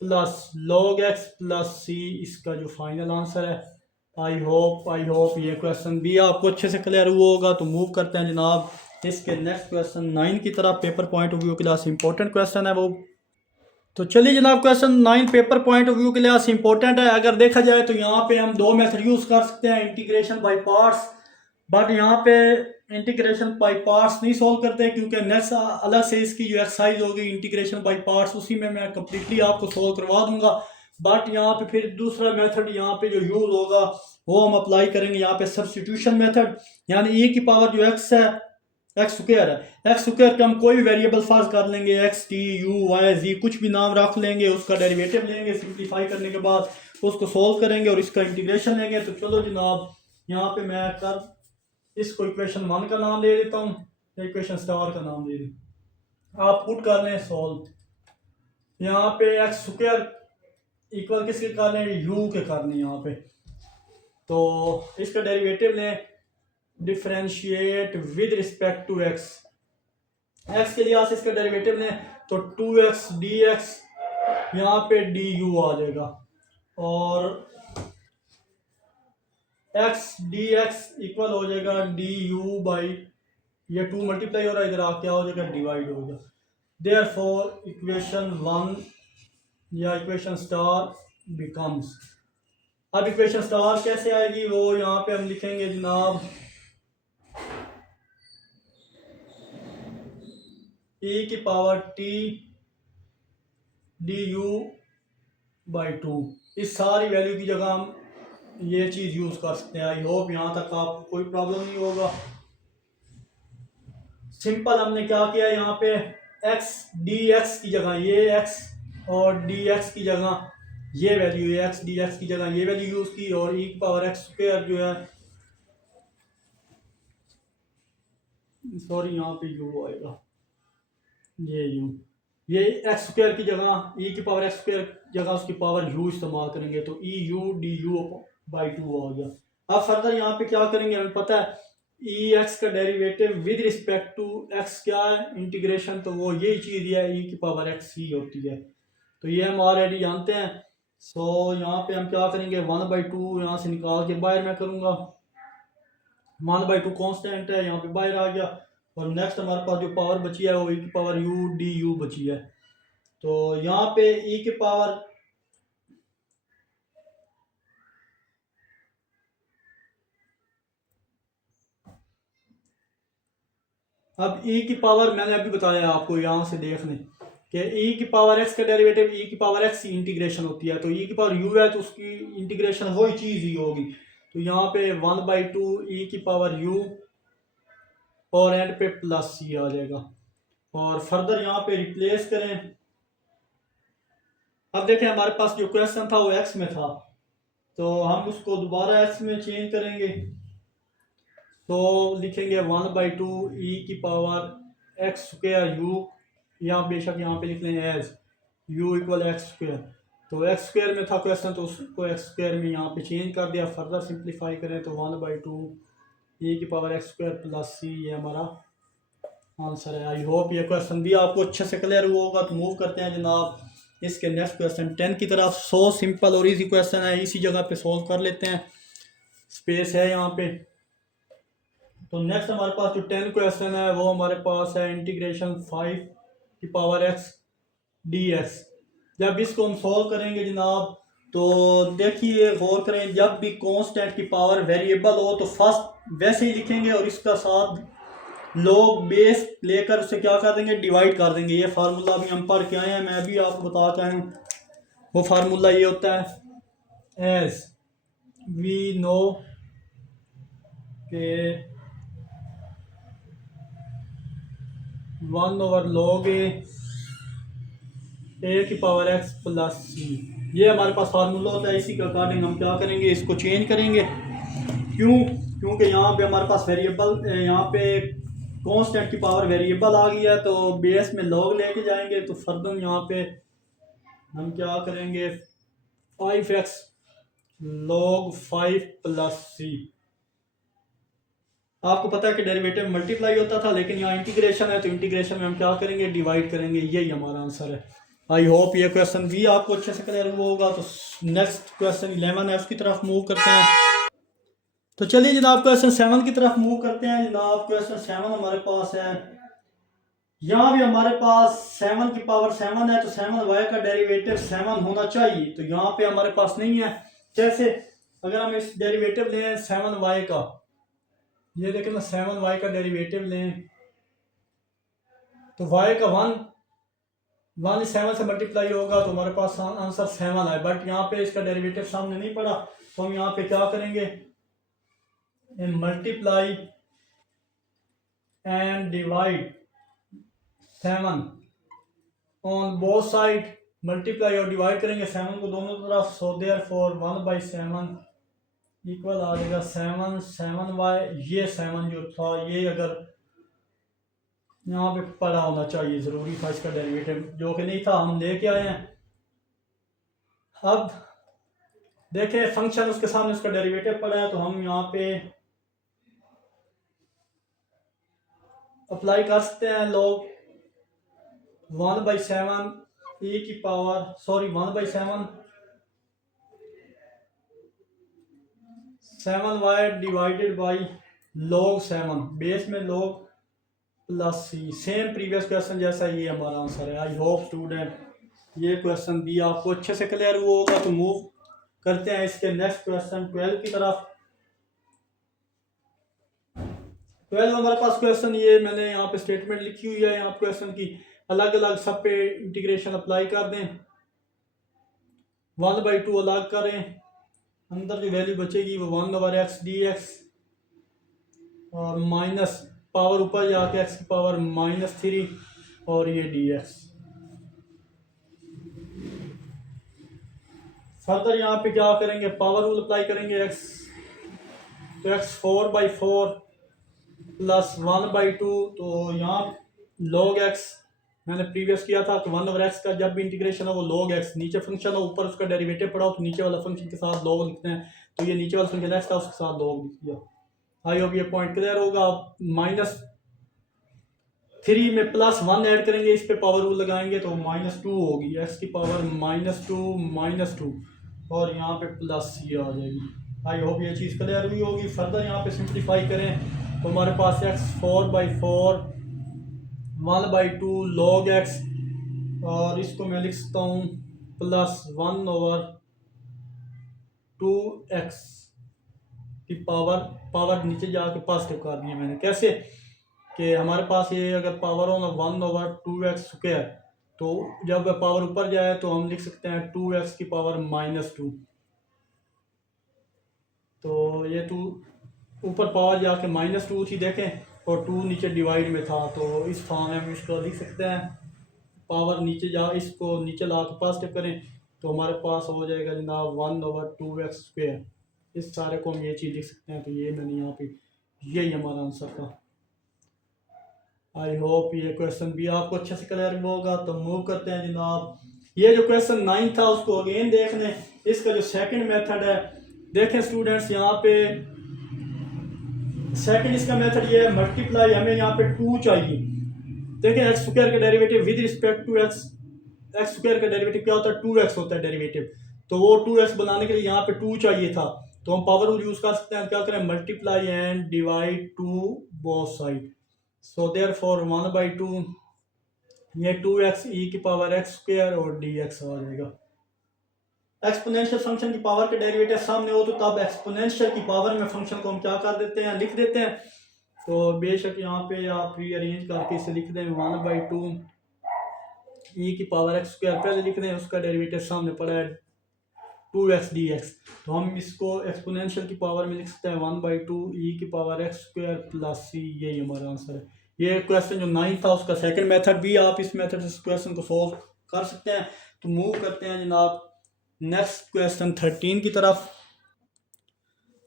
plus log x plus c, इसका जो फाइनल आंसर है। आई होप ये क्वेश्चन भी आपको अच्छे से क्लियर हुआ होगा। तो मूव करते हैं जनाब इसके नेक्स्ट क्वेश्चन 9 की तरफ। पेपर पॉइंट ऑफ व्यू के लिहाज से इंपॉर्टेंट क्वेश्चन है वो। तो चलिए जनाब, question 9 paper point of view के लिहाज से इंपॉर्टेंट है। अगर देखा जाए तो यहाँ पे हम 2 मेथड यूज़ कर सकते हैं, इंटीग्रेशन बाय पार्ट्स, बट यहाँ पे इंटीग्रेशन बाय पार्ट्स नहीं सॉल्व करते, क्योंकि नेक्स्ट अलग से इसकी जो एक्सरसाइज होगी इंटीग्रेशन बाय पार्ट्स, उसी में मैं कम्प्लीटली आपको सॉल्व करवा दूंगा। बट यहाँ पे फिर दूसरा मेथड यहाँ पे जो यूज़ होगा वो हम अप्लाई करेंगे यहाँ पे सब्स्टिट्यूशन मेथड, यानी e की पावर जो x है, एक्स स्क्वायर है, एक्स स्क्वायर का हम कोई भी वेरिएबल फर्ज कर लेंगे, x t u y z कुछ भी नाम रख लेंगे, उसका डेरिवेटिव लेंगे, सिंप्लीफाई करने के बाद उसको सॉल्व करेंगे और इसका इंटीग्रेशन लेंगे। तो चलो जनाब, यहाँ पे मैं इसको इक्वेशन 1 का नाम दे देता हूँ, इक्वेशन स्टार का नाम दे दें, आप पुट कर लें सॉल्व। यहाँ पे एक्स स्क्वायर इक्वल किसके कर लें, u के कर लें यहाँ पे। तो इसका डेरिवेटिव लें, differentiate with respect to x, x के लिहाज से इसका डेरिवेटिव लें तो 2x dx, यहाँ पे du आ जाएगा, और x dx इक्वल हो जाएगा du बाई, ये 2 मल्टीप्लाई हो रहा है, इधर आ क्या हो जाएगा, डिवाइड हो जाएगा। देयरफॉर इक्वेशन 1 या इक्वेशन स्टार बिकम्स, अब इक्वेशन स्टार कैसे आएगी वो यहाँ पे हम लिखेंगे जनाब, e की पावर t du/2, इस सारी वैल्यू की जगह हम ये चीज़ यूज़ कर सकते हैं। आई होप यहाँ तक आपको कोई प्रॉब्लम नहीं होगा। सिंपल हमने क्या किया, यहाँ पे x dx की जगह ये x और dx की जगह ये वैल्यू, ये x dx की जगह ये वैल्यू यूज़ की, और e की पावर x स्क्वायर जो है, सॉरी यहाँ पे u आएगा, ये u, ये एक्स स्क्वायर की जगह e की पावर एक्स स्क्वायर जगह उसकी पावर u इस्तेमाल करेंगे, तो e u du/2 आ गया। अब फर्दर यहाँ पे क्या करेंगे, हमें पता है e x का derivative with respect to x क्या है, इंटीग्रेशन, तो वो यही चीज़ है e की पावर x ही होती है। तो ये हम ऑलरेडी जानते हैं। सो यहाँ पे हम क्या करेंगे, 1/2 यहाँ से निकाल के बाहर मैं करूँगा। 1/2 कॉन्स्टेंट है, यहाँ पे बाहर आ गया। और नेक्स्ट हमारे पास जो पावर बची है वो ई की पावर यू डी यू बची है। तो यहाँ पे ई की पावर अब ई की पावर मैंने अभी बताया आपको, यहाँ से देख लें कि ई की पावर एक्स का डेरिवेटिव ई की पावर एक्स की इंटीग्रेशन होती है। तो ई की पावर यू है तो उसकी इंटीग्रेशन वही चीज़ ही होगी। तो यहाँ पे 1/2 ई की पावर यू और एंड पे प्लस सी आ जाएगा। और फर्दर यहाँ पे रिप्लेस करें। अब देखें हमारे पास जो क्वेश्चन था वो एक्स में था, तो हम उसको दोबारा एक्स में चेंज करेंगे। तो लिखेंगे 1/2 ई की पावर एक्स स्क्वायर यू, या बेशक यहाँ पे लिख लें as u equal x square. तो एक्स स्क्वायर में था क्वेश्चन तो उसको एक्स स्क्वायर में यहाँ पे चेंज कर दिया। फर्दर सिंप्लीफाई करें तो 1/2 ई की power x square plus C, ये हमारा आंसर है। आई होप ये क्वेश्चन भी आपको अच्छे से क्लियर हुआ होगा। तो मूव करते हैं जनाब इसके नेक्स्ट क्वेश्चन 10 की तरफ। 100 सिंपल और इजी क्वेश्चन है, इसी जगह पे सोल्व कर लेते हैं, स्पेस है यहाँ पे। तो नेक्स्ट हमारे पास जो 10 क्वेश्चन है वो हमारे पास है इंटीग्रेशन 5 की पावर एक्स डी एक्स। जब इसको हम सोल्व करेंगे जनाब तो देखिए गौर करें, जब भी कांस्टेंट की पावर वेरिएबल हो तो फर्स्ट वैसे ही लिखेंगे और इसका साथ लोग बेस लेकर उसे क्या कर देंगे, डिवाइड कर देंगे। ये फार्मूला अभी हम पढ़ के आए हैं, मैं भी आपको बताता हूँ। वो फार्मूला ये होता है एज वी नो के 1/log ए की पावर एक्स प्लस सी, ये हमारे पास फार्मूला होता है। इसी के अकॉर्डिंग हम क्या करेंगे, इसको चेंज करेंगे। क्योंकि यहाँ पे हमारे पास वेरिएबल, यहाँ पे कांस्टेंट की पावर वेरिएबल आ गई है तो बेस में लॉग लेके जाएंगे। तो फर्दर यहाँ पे हम क्या करेंगे, 5x log 5 प्लस सी। आपको पता है कि डेरिवेटिव मल्टीप्लाई होता था, लेकिन यहाँ इंटीग्रेशन है तो इंटीग्रेशन में हम क्या करेंगे, डिवाइड करेंगे। यही हमारा आंसर है। आई होप ये क्वेश्चन भी आपको अच्छे से क्लियर हुआ होगा। तो नेक्स्ट क्वेश्चन 11 है, उसकी तरफ मूव करते हैं। तो चलिए जनाब क्वेश्चन 7 की तरफ मूव करते हैं। जनाब क्वेश्चन 7 हमारे पास है, यहाँ भी हमारे पास 7 की पावर 7 है तो 7y का डेरिवेटिव 7 होना चाहिए। तो यहाँ पे हमारे पास नहीं है। जैसे अगर हम इस डेरिवेटिव लें 7y का, ये देखें ना 7y का डेरिवेटिव लें तो y का 1 7 से मल्टीप्लाई होगा तो हमारे पास आंसर 7 है। बट यहाँ पे इसका डेरिवेटिव सामने नहीं पड़ा तो हम यहाँ पे क्या करेंगे, multiply and divide 7 on both side. Multiply और डिवाइड करेंगे 7 को दोनों तरफ। सो देयरफॉर 1/7 इक्वल आ जाएगा 7y। ये 7 जो था ये अगर यहाँ पे पड़ा होना चाहिए, ज़रूरी था इसका डेरिवेटिव, जो कि नहीं था, हम लेके आए हैं। अब देखें फंक्शन उसके सामने उसका डेरिवेटिव पड़ा है तो हम यहाँ पे अप्लाई कर सकते हैं। लॉग 1/7 e की power 1/7 7y divided by log 7, base में log प्लस सी। सेम प्रीवियस क्वेश्चन जैसा ये हमारा आंसर है। आई होप स्टूडेंट ये क्वेश्चन भी आपको अच्छे से क्लियर हुआ होगा। तो मूव करते हैं इसके नेक्स्ट क्वेश्चन 12 की तरफ। 12 हमारे पास क्वेश्चन, ये मैंने यहाँ पे स्टेटमेंट लिखी हुई है। यहाँ क्वेश्चन की अलग अलग सब पे इंटीग्रेशन अप्लाई कर दें। 1/2 अलग करें, अंदर जो वैल्यू बचेगी वो 1/x dx और माइनस पावर ऊपर जाके x की पावर -3 और ये dx। फर्दर यहाँ पे क्या करेंगे, पावर रूल अप्लाई करेंगे। x तो x 4/4 प्लस 1/2। तो यहाँ log x मैंने प्रीवियस किया था तो 1/x का जब भी इंटीग्रेशन हो वो log x, नीचे फंक्शन हो ऊपर उसका डेरिवेटिव पड़ा हो तो नीचे वाला फंक्शन के साथ log लिखते हैं। तो ये नीचे वाला फंक्शन x था उसके साथ log लिख दिया। आई होप ये पॉइंट क्लियर होगा। माइनस 3 में +1 ऐड करेंगे, इस पे पावर रूल लगाएंगे तो -2 होगी, x की पावर -2 और यहाँ पे प्लस ये आ जाएगी। आई होप ये चीज़ क्लियर हुई होगी। फर्दर यहाँ पे सिंप्लीफाई करें तो हमारे पास x 4/4 1/2 log x, और इसको मैं लिख सकता हूँ +1/2x की पावर नीचे जाके पॉजिटिव कर दी है मैंने। कैसे कि हमारे पास ये अगर पावर हो ना 1/2x², तो जब पावर ऊपर जाए तो हम लिख सकते हैं 2x की पावर -2। तो ये 2 ऊपर पावर जाके -2 थी देखें, और 2 नीचे डिवाइड में था, तो इस फॉर्म में हम इसको लिख सकते हैं। पावर नीचे जा, इसको नीचे ला के पॉजिटिव करें तो हमारे पास हो जाएगा जनाब 1/2x²। इस सारे को हम ये चीज़ लिख सकते हैं। तो ये मैंने यहाँ पे, यही हमारा आंसर था। आई होप ये क्वेश्चन भी आपको अच्छे से क्लियर होगा। तो मूव करते हैं जनाब, ये जो क्वेश्चन 9 था उसको अगेन देख लें। इसका जो सेकंड मेथड है, देखें स्टूडेंट्स, यहाँ पे सेकंड इसका मेथड ये है मल्टीप्लाई, हमें यहाँ पे 2 चाहिए। देखें x² का derivative with respect to x² का डेरिवेटिव क्या होता है, 2x होता है डेरिवेटिव। तो वो 2x बनाने के लिए यहाँ पे 2 चाहिए था, तो हम पावर रूल यूज कर सकते हैं। क्या करें, multiply and divide two both side. So therefore 1/2 ये 2x e की पावर x² और dx आ जाएगा। एक्सपोनेंशियल फंक्शन की पावर के डेरिवेटिव सामने हो तो तब एक्सपोनेंशियल की पावर में फंक्शन को हम क्या कर देते हैं, लिख देते हैं। तो बेशक यहाँ पे आप रीअरेंज करके इसे लिख दें 1/2 e की पावर x² पहले लिख दें, उसका डेरिवेटिव सामने पड़ा है 2x dx। तो हम इसको एक्सपोनेंशियल की पावर में लिख सकते हैं 1/2 e की पावर x² प्लस c। यही हमारा आंसर है। ये क्वेश्चन जो 9 था उसका सेकंड मेथड भी, आप इस मेथड से इस क्वेश्चन को सोल्व कर सकते हैं। तो मूव करते हैं जनाब नेक्स्ट क्वेश्चन 13 की तरफ।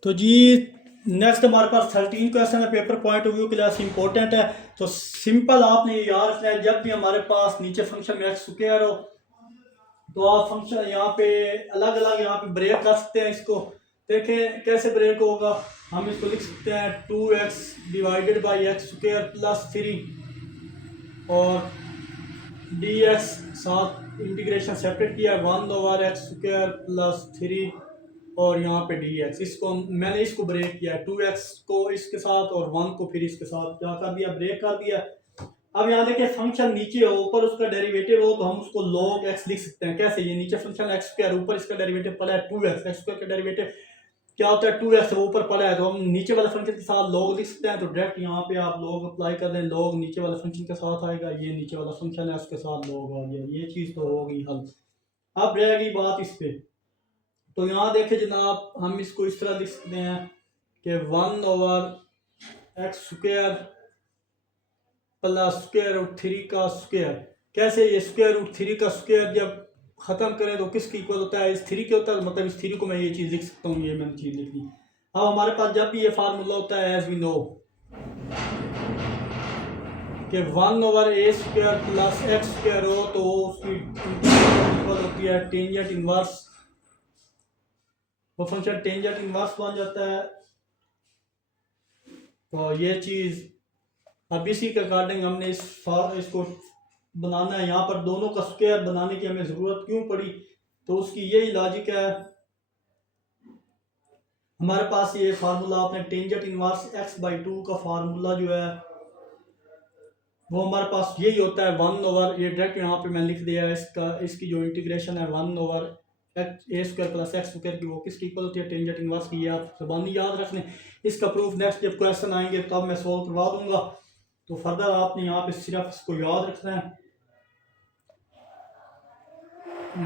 तो जी नेक्स्ट हमारे पास 13 क्वेश्चन है, पेपर पॉइंट ऑफ व्यू के लिए इंपॉर्टेंट है। तो सिंपल आपने ये याद रखना है, जब भी हमारे पास नीचे फंक्शन में x² हो तो आप फंक्शन यहाँ पे अलग अलग यहाँ पे ब्रेक कर सकते हैं। इसको देखें कैसे ब्रेक होगा, हम इसको लिख सकते हैं 2x divided by x² plus 3 और dx साथ इंटीग्रेशन सेपरेट किया 1/x² प्लस 3 और यहाँ पे dx। इसको मैंने इसको ब्रेक किया 2x को इसके साथ और 1 को फिर इसके साथ क्या कर दिया, ब्रेक कर दिया। अब यहाँ देखिए फंक्शन नीचे हो ऊपर उसका डेरिवेटिव हो तो हम उसको log x लिख सकते हैं। कैसे, ये नीचे फंक्शन x² ऊपर इसका डेरिवेटिव पड़ा है 2x, x² का डेरिवेटिव क्या होता है 2x, वो ऊपर पड़ा है तो हम नीचे वाले फंक्शन के साथ log लिख सकते हैं। तो डायरेक्ट यहाँ पे आप log अप्लाई कर दें, log नीचे वाले फंक्शन के साथ आएगा, ये नीचे वाला फंक्शन है उसके साथ log आ गया। ये चीज़ तो हो गई हल। अब रह गई बात इस पे। तो यहाँ देखे जनाब, हम इसको इस तरह लिख सकते हैं कि 1/x² प्लस √3 का स्क्वायर। कैसे, ये √3 का स्क्वायर जब खत्म करें तो किसके इक्वल होता है, इस 3 के होता है। मतलब इस 3 को मैं ये चीज़ लिख सकता हूँ, ये मैंने चीज़ लिख ली। अब हमारे पास जब भी ये फार्मूला होता है एज वी नो कि 1/a² प्लस x² हो तो उसकी इक्वल होती है टेंजेंट इनवर्स, वो फंक्शन टेंजेंट इनवर्स बन जाता है। तो ये चीज़ अब इसी के अकॉर्डिंग हमने इसको बनाना है। यहाँ पर दोनों का स्क्वायर बनाने की हमें ज़रूरत क्यों पड़ी, तो उसकी यही लॉजिक है। हमारे पास ये फार्मूला आपने टेंजेंट इनवर्स x/2 का फार्मूला जो है वो हमारे पास यही होता है 1/, ये डायरेक्ट यहाँ पे मैंने लिख दिया है, इसकी जो इंटीग्रेशन है 1/a² प्लस x² की, वो किसकी इक्वल होती है, टेंजेंट इनवर्स की। ये आप ज़बानी याद रख लें। इसका प्रूफ नेक्स्ट जब क्वेश्चन आएंगे तब मैं सोल्व करवा दूंगा। तो फर्दर आपने यहाँ पे सिर्फ इसको याद रखना है।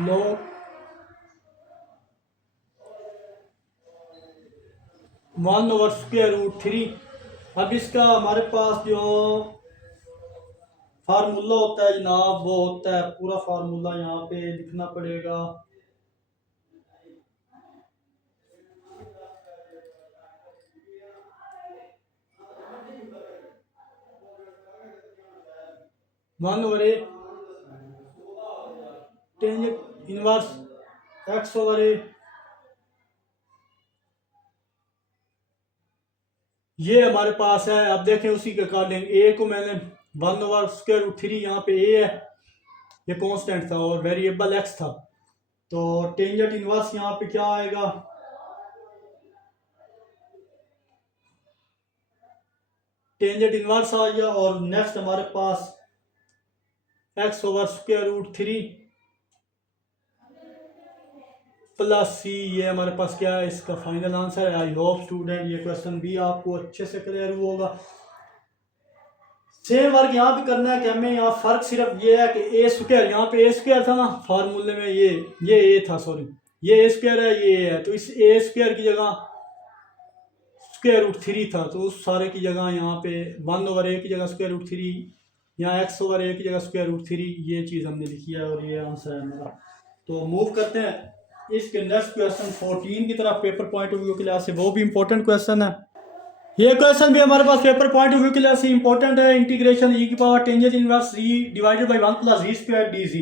log 1/√3। अब इसका हमारे पास जो फार्मूला होता है जनाब वो होता है, पूरा फार्मूला यहाँ पे लिखना पड़ेगा। वन ओवर ए टेंजेंट इनवर्स x/a, ये हमारे पास है। अब देखें उसी के अकॉर्डिंग a को मैंने 1/√3 यहाँ पे ए है, ये कांस्टेंट था और वेरिएबल एक्स था। तो टेंजेंट इनवर्स यहाँ पे क्या आएगा, टेंजेंट इनवर्स आ गया। और नेक्स्ट हमारे पास x/√3 प्लस सी, ये हमारे पास क्या है, इसका फाइनल आंसर है। आई होप स्टूडेंट ये क्वेश्चन भी आपको अच्छे से क्लियर होगा। सेम वर्क यहाँ पे करना है कि हमें यहाँ फर्क सिर्फ ये है कि ए स्क्वायर, यहाँ पे ए स्क्वायर था ना फार्मूले में, ये ए था, सॉरी ये ए स्क्वायर है, ये ए है। तो इस ए स्क्वायर की जगह √3 था, तो उस सारे की जगह यहाँ पे 1/a की जगह √3, यहाँ x/a की जगह √3, ये चीज़ हमने लिखी है और ये आंसर है हमारा। तो मूव करते हैं इसके नेक्स्ट क्वेश्चन 14 की तरफ, पेपर पॉइंट ऑफ व्यू के लिहाज से वो भी इंपॉर्टेंट क्वेश्चन है। ये क्वेश्चन भी हमारे पास पेपर पॉइंट ऑफ व्यू के लिहाज से इंपॉर्टेंट है। इंटीग्रेशन e की power tangent inverse z divided by 1 + z² dz।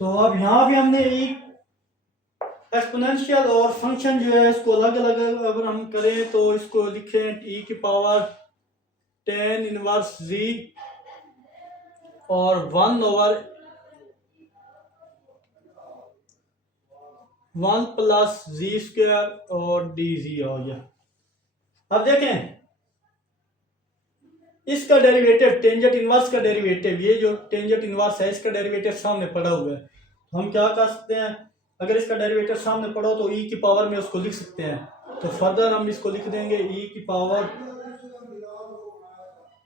तो अब यहाँ भी हमने एक एक्सपोनेंशियल और फंक्शन जो है इसको अलग अलग अगर हम करें तो इसको लिखें e की पावर tan इनवर्स z और 1/1 + z² और dz हो गया। अब देखें इसका डेरिवेटिव, टेंजेंट इनवर्स का डेरिवेटिव, ये जो टेंजेंट इनवर्स है इसका डेरिवेटिव सामने पड़ा हुआ है। तो हम क्या कर सकते हैं, अगर इसका डेरिवेटिव सामने पढ़ो तो e की पावर में उसको लिख सकते हैं। तो फर्दर हम इसको लिख देंगे e की power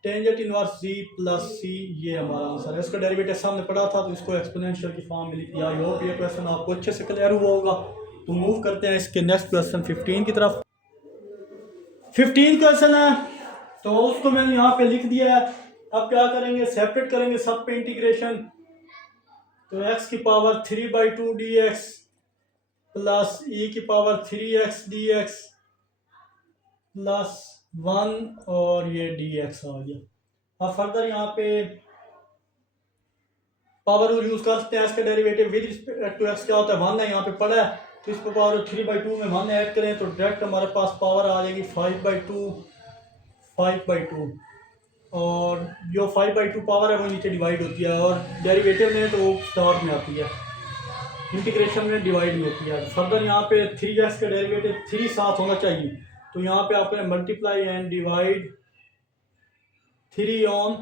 tangent inverse z plus c, ये हमारा आंसर है। इसका डेरिवेटिव सामने पड़ा था तो इसको एक्सपोनेंशियल की फॉर्म में लिख दिया। आई होप ये क्वेश्चन आपको अच्छे से क्लियर हुआ होगा। तो मूव करते हैं इसके नेक्स्ट क्वेश्चन 15 की तरफ। 15 क्वेश्चन है तो उसको मैंने यहाँ पे लिख दिया है। अब क्या करेंगे, सेपरेट करेंगे सब पे इंटीग्रेशन। तो x की पावर 3/2 dx प्लस e की पावर 3x dx प्लस 1 और ये dx आ गया। अब फर्दर यहाँ पे पावर रूल यूज कर सकते हैं। इसका derivative with respect to x क्या होता है, 1 है, यहाँ पे पड़ा है। तो इसको पावर 3/2 में 1 ऐड करें तो डायरेक्ट हमारे पास पावर आ जाएगी 5/2 और जो 5/2 पावर है वो नीचे डिवाइड होती है और डेरिवेटिव में तो स्टार्ट में आती है, इंटीग्रेशन में डिवाइड नहीं होती है। फर्दर यहाँ पे 3x का डेरिवेटिव 3 साथ होना चाहिए। तो यहाँ पे आपने multiply and divide 3 on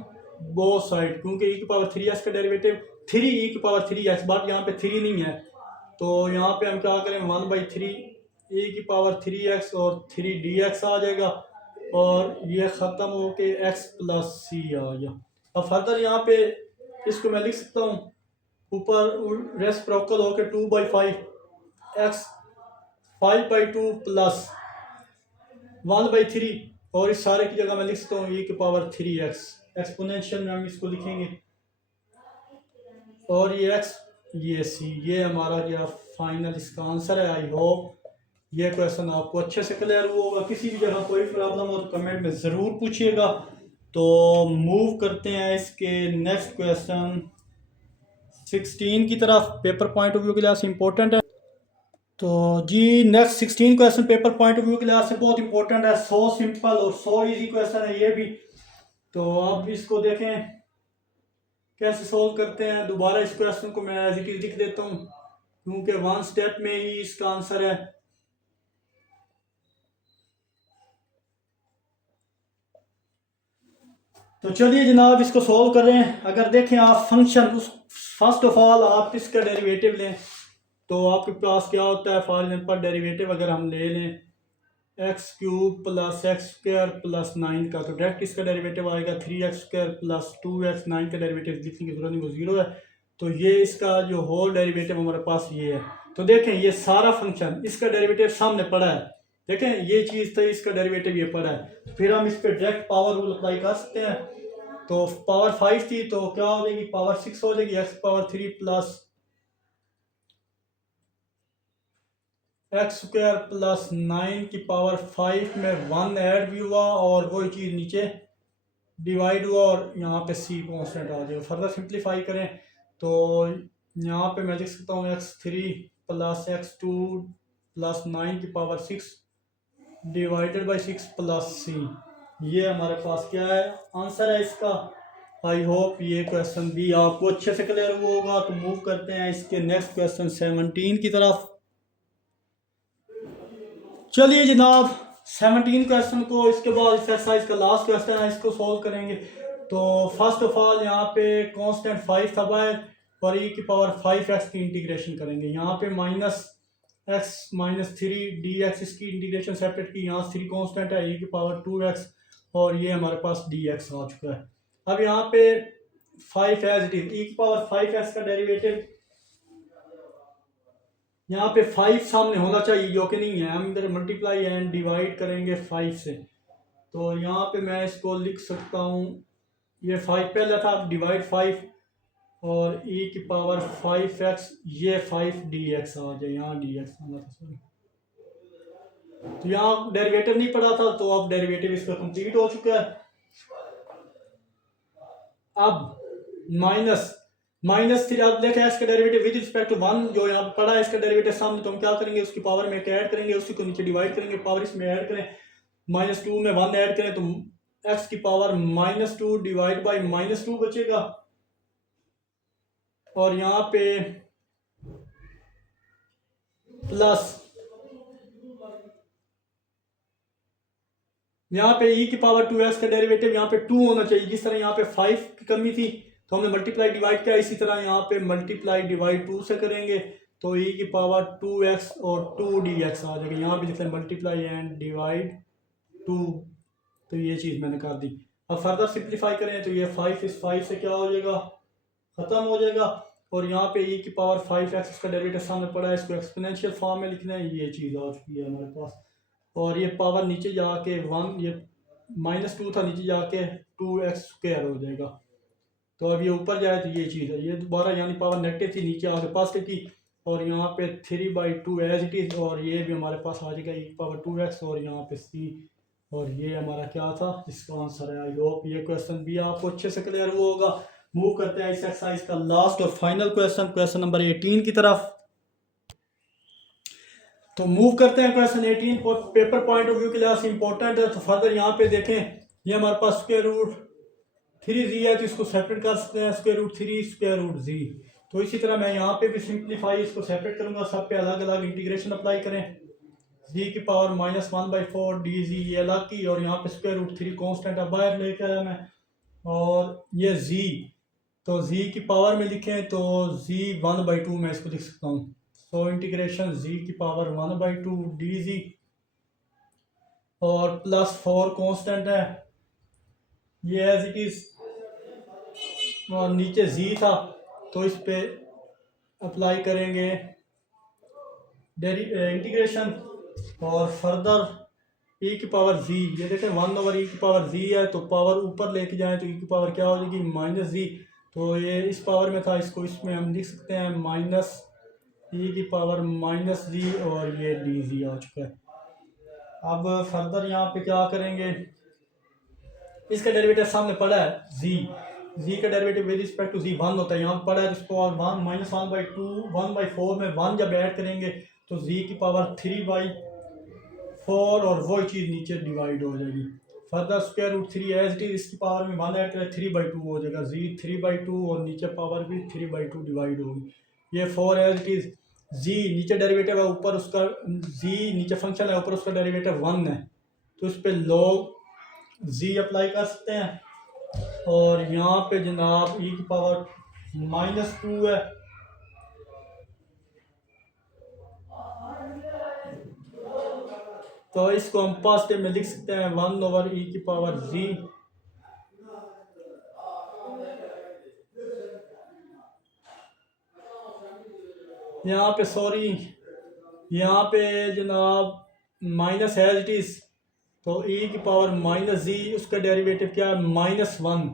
both side, क्योंकि e की पावर 3x का डेरिवेटिव 3 e की पावर 3x, बट यहाँ पे 3 नहीं है। तो यहाँ पे हम क्या करें, 1/3 e की पावर 3x और 3 dx आ जाएगा और ये ख़त्म हो के x प्लस c आ गया। अब फर्दर यहाँ पे इसको मैं लिख सकता हूँ ऊपर रेसिप्रोकल होके 2/5 x 5/2 प्लस 1/3 और इस सारे की जगह मैं लिख सकता हूँ e की पावर 3x। एक्सपोनेंशियल में हम इसको लिखेंगे और ये x ये c, ये हमारा क्या फाइनल इसका आंसर है। आई होप ये क्वेश्चन आपको अच्छे से क्लियर हुआ होगा। किसी भी जगह कोई प्रॉब्लम हो तो कमेंट में ज़रूर पूछिएगा। तो मूव करते हैं इसके नेक्स्ट क्वेश्चन 16 की तरफ, पेपर पॉइंट ऑफ व्यू के लिहाज से इम्पोर्टेंट है। तो जी next 16 question paper point of view के लिहाज से बहुत इंपॉर्टेंट है। सो सिंपल और सो इजी क्वेश्चन है ये भी। तो अब इसको देखें कैसे सोल्व करते हैं। दोबारा इस क्वेश्चन को मैं एज इट इज लिख देता हूँ क्योंकि 1 स्टेप में ही इसका आंसर है। तो चलिए जनाब इसको सोल्व कर रहे हैं। अगर देखें आप फंक्शन, उस फर्स्ट ऑफ ऑल आप इसका डेरिवेटिव लें तो आपके पास क्या होता है, फॉर एग्जांपल डेरिवेटिव अगर हम ले लें x³ प्लस x² प्लस 9 का, तो डायरेक्ट इसका डेरिवेटिव आएगा 3x² प्लस 2x। 9 का डेरिवेटिव लिखने की जरूरत नहीं, वो 0 है। तो ये इसका जो होल डेरिवेटिव हमारे पास ये है। तो देखें ये सारा फंक्शन इसका डेरिवेटिव सामने पड़ा है, देखें ये चीज़ तो इसका डेरिवेटिव ये पड़ा है। फिर हम इस पर डायरेक्ट पावर रूल अप्लाई कर सकते हैं। तो पावर 5 थी तो क्या हो जाएगी, पावर 6 हो जाएगी। x³ प्लस x² प्लस 9 की पावर 5 में 1 ऐड भी हुआ और वही चीज़ नीचे डिवाइड हुआ और यहाँ पे c कॉन्स्टेंट आ जाएगा। फर्दर सिंप्लीफाई करें तो यहाँ पे मैं लिख सकता हूँ x3 प्लस x2 प्लस 9 की power 6 divided by 6 plus c। ये हमारे पास क्या है, आंसर है इसका। आई होप ये क्वेश्चन भी आपको अच्छे से क्लियर हुआ होगा। तो मूव करते हैं इसके नेक्स्ट क्वेश्चन 17 की तरफ। चलिए जनाब, 17 क्वेश्चन को, इसके बाद इस एक्सरसाइज का लास्ट क्वेश्चन है, इसको सॉल्व करेंगे। तो फर्स्ट ऑफ ऑल यहाँ पे कांस्टेंट 5 था बाहर, और ई की पावर 5x की इंटीग्रेशन करेंगे। यहाँ पे -x-3 dx, इसकी इंटीग्रेशन सेपरेट की। यहाँ 3 कांस्टेंट है, ई की पावर 2x, और ये हमारे पास dx आ चुका है। अब यहाँ पे 5 एज इट इज, ई की पावर 5x का डेरिवेटिव, यहाँ पे 5 सामने होना चाहिए, जो कि नहीं है। हम इधर मल्टीप्लाई एंड डिवाइड करेंगे 5 से। तो यहाँ पे मैं इसको लिख सकता हूँ, ये 5 पहला था, डिवाइड 5, और e की पावर 5x, ये 5 dx आ जाए। यहाँ dx आना था, सॉरी। तो यहाँ डेरिवेटिव नहीं पड़ा था, तो अब डेरिवेटिव इसका कंप्लीट हो चुका है। अब माइनस 3, अब देखें इसका डेरिवेटिव विद रिस्पेक्ट टू 1 जो यहाँ पे पड़ा है, इसका डेरिवेटिव सामने, तो हम क्या करेंगे, उसकी पावर में ऐड करेंगे, उसी को नीचे डिवाइड करेंगे, पावर इसमें ऐड करें, -2 में 1 ऐड करें, तो x की पावर -2 डिवाइड बाई -2 बचेगा। और यहाँ पे प्लस, यहाँ पे e की पावर 2x का डेरिवेटिव यहाँ पे 2 होना चाहिए। जिस तरह यहाँ पे 5 की कमी थी, तो हमने मल्टीप्लाई डिवाइड किया, इसी तरह यहाँ पे मल्टीप्लाई डिवाइड 2 से करेंगे, तो e की पावर 2x और 2 dx आ जाएगा। यहाँ पे लिख लें मल्टीप्लाई एंड डिवाइड 2, तो ये चीज़ मैंने कर दी। अब फर्दर सिंप्लीफाई करें, तो ये 5 इस 5 से क्या हो जाएगा, ख़त्म हो जाएगा। और यहाँ पे e की पावर 5x, इसका डेरिवेटिव सामने पड़ा है, इसको एक्सपोनेंशियल फॉर्म में लिखना है, ये चीज़ आ चुकी है हमारे पास। और ये पावर नीचे जाके 1, ये -2 था, नीचे जाके 2x² हो जाएगा। तो अब ये ऊपर जाए तो ये चीज़ है, ये दोबारा यानी पावर नेगेटिव थी, नीचे आके पॉजिटिव की, और यहाँ पे 3/2 एज इट इज़, और ये भी हमारे पास आ जाएगा e पावर 2x, और यहाँ पे c, और ये हमारा क्या था, इसका आंसर है। आई होप ये क्वेश्चन भी आपको अच्छे से क्लियर हुआ होगा। मूव करते हैं इस एक्सरसाइज का लास्ट और फाइनल क्वेश्चन नंबर 18 की तरफ। तो मूव करते हैं question 18, paper point of view के लिहाज से इंपॉर्टेंट है। तो फर्दर यहाँ पे देखें, ये हमारे पास √3z है, तो इसको सेपरेट कर सकते हैं, √3 √z। तो इसी तरह मैं यहाँ पे भी सिंप्लीफाई इसको सेपरेट करूंगा, सब पे अलग अलग इंटीग्रेशन अप्लाई करें। z की पावर -1/4 dz ये अलग की, और यहाँ पे √3 कॉन्स्टेंट अब बाहर लेके आया मैं, और ये z, तो z की पावर में लिखें तो z 1/2 मैं इसको लिख सकता हूँ। सो इंटीग्रेशन z की पावर 1/2 dz, और +4 कांस्टेंट है, ये एज इट इज, और नीचे z था, तो इस पे अप्लाई करेंगे इंटीग्रेशन, और फर्दर e की पावर z, ये देखें 1/e की पावर z है, तो पावर ऊपर लेके जाएं तो e की पावर क्या हो जाएगी, -z। तो ये इस पावर में था, इसको इसमें हम लिख सकते हैं -e की पावर -z, और ये dz आ चुका है। अब फर्दर यहाँ पे क्या करेंगे, इसका डेरिवेटिव सामने पड़ा है z का derivative with respect to z 1 होता है, यहाँ पड़ा है, इसको और 1 -1/2 1/4 में 1 जब ऐड करेंगे तो z की पावर 3/4, और वही चीज़ नीचे डिवाइड हो जाएगी। फर्दर √3 एज इट इज, इसकी पावर में 1 ऐड करें, 3/2 हो जाएगा, z 3/2, और नीचे पावर भी 3/2 डिवाइड होगी। ये 4 एज इट इज, z नीचे डेरिवेटिव है, ऊपर उसका z नीचे फंक्शन है, ऊपर उसका डेरिवेटिव 1 है, तो इस पर log z अप्लाई कर सकते हैं। और यहाँ पे जनाब e की पावर -2 है, तो इसको हम पॉजिटिव में लिख सकते हैं 1/e की पावर z। यहाँ पे सॉरी, यहाँ पे जनाब माइनस है एज इट इज, तो e की पावर -z, उसका डेरिवेटिव क्या है, -1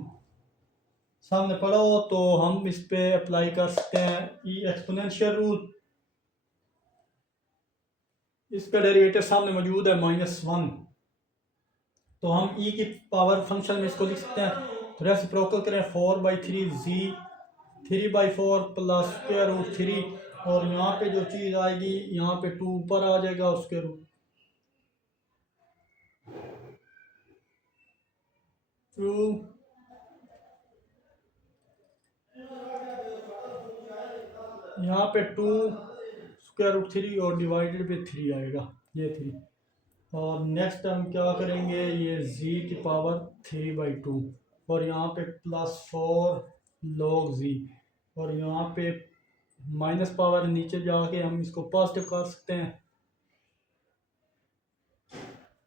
सामने पड़ा हो, तो हम इस पे अप्लाई कर सकते हैं e एक्सपोनेंशियल रूल, इसका डेरिवेटिव सामने मौजूद है -1, तो हम e की पावर फंक्शन में इसको लिख सकते हैं। तो रेसिप्रोकल करें, 4/3z 3/4 प्लस √3, और यहाँ पे जो चीज़ आएगी, यहाँ पे 2 ऊपर आ जाएगा उसके रूट, 2 यहाँ पे 2 स्क्वायर रूट 3 और डिवाइडेड पे 3 आएगा, ये 3। और नेक्स्ट हम क्या करेंगे, ये z की पावर 3/2 और यहाँ पे +4 log z और यहाँ पे माइनस पावर नीचे जाके हम इसको पॉजिटिव कर सकते हैं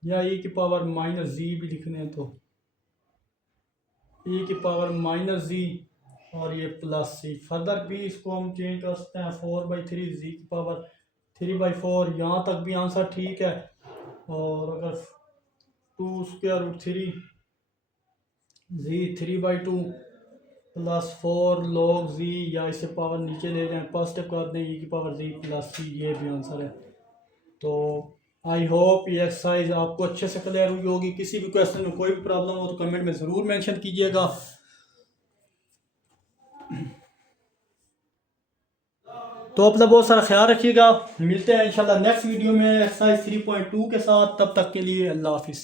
या e की पावर -z भी लिखने हैं तो e की पावर -z और ये +c। फर्दर भी इसको हम चेंज कर सकते हैं 4/3 z की पावर 3/4। यहाँ तक भी आंसर ठीक है। और अगर 2 square root 3 z 3/2 +4 log z या इसे पावर नीचे ले जाएं पॉजिटिव कर दें e की पावर z +c, ये भी आंसर है। तो आई होप ये एक्सरसाइज आपको अच्छे से क्लियर हुई होगी। किसी भी क्वेश्चन में कोई भी प्रॉब्लम हो तो कमेंट में ज़रूर मेंशन कीजिएगा। तो अपना बहुत सारा ख्याल रखिएगा। मिलते हैं इंशाल्लाह नेक्स्ट वीडियो में एक्सरसाइज 3.2 के साथ। तब तक के लिए अल्लाह हाफिज़।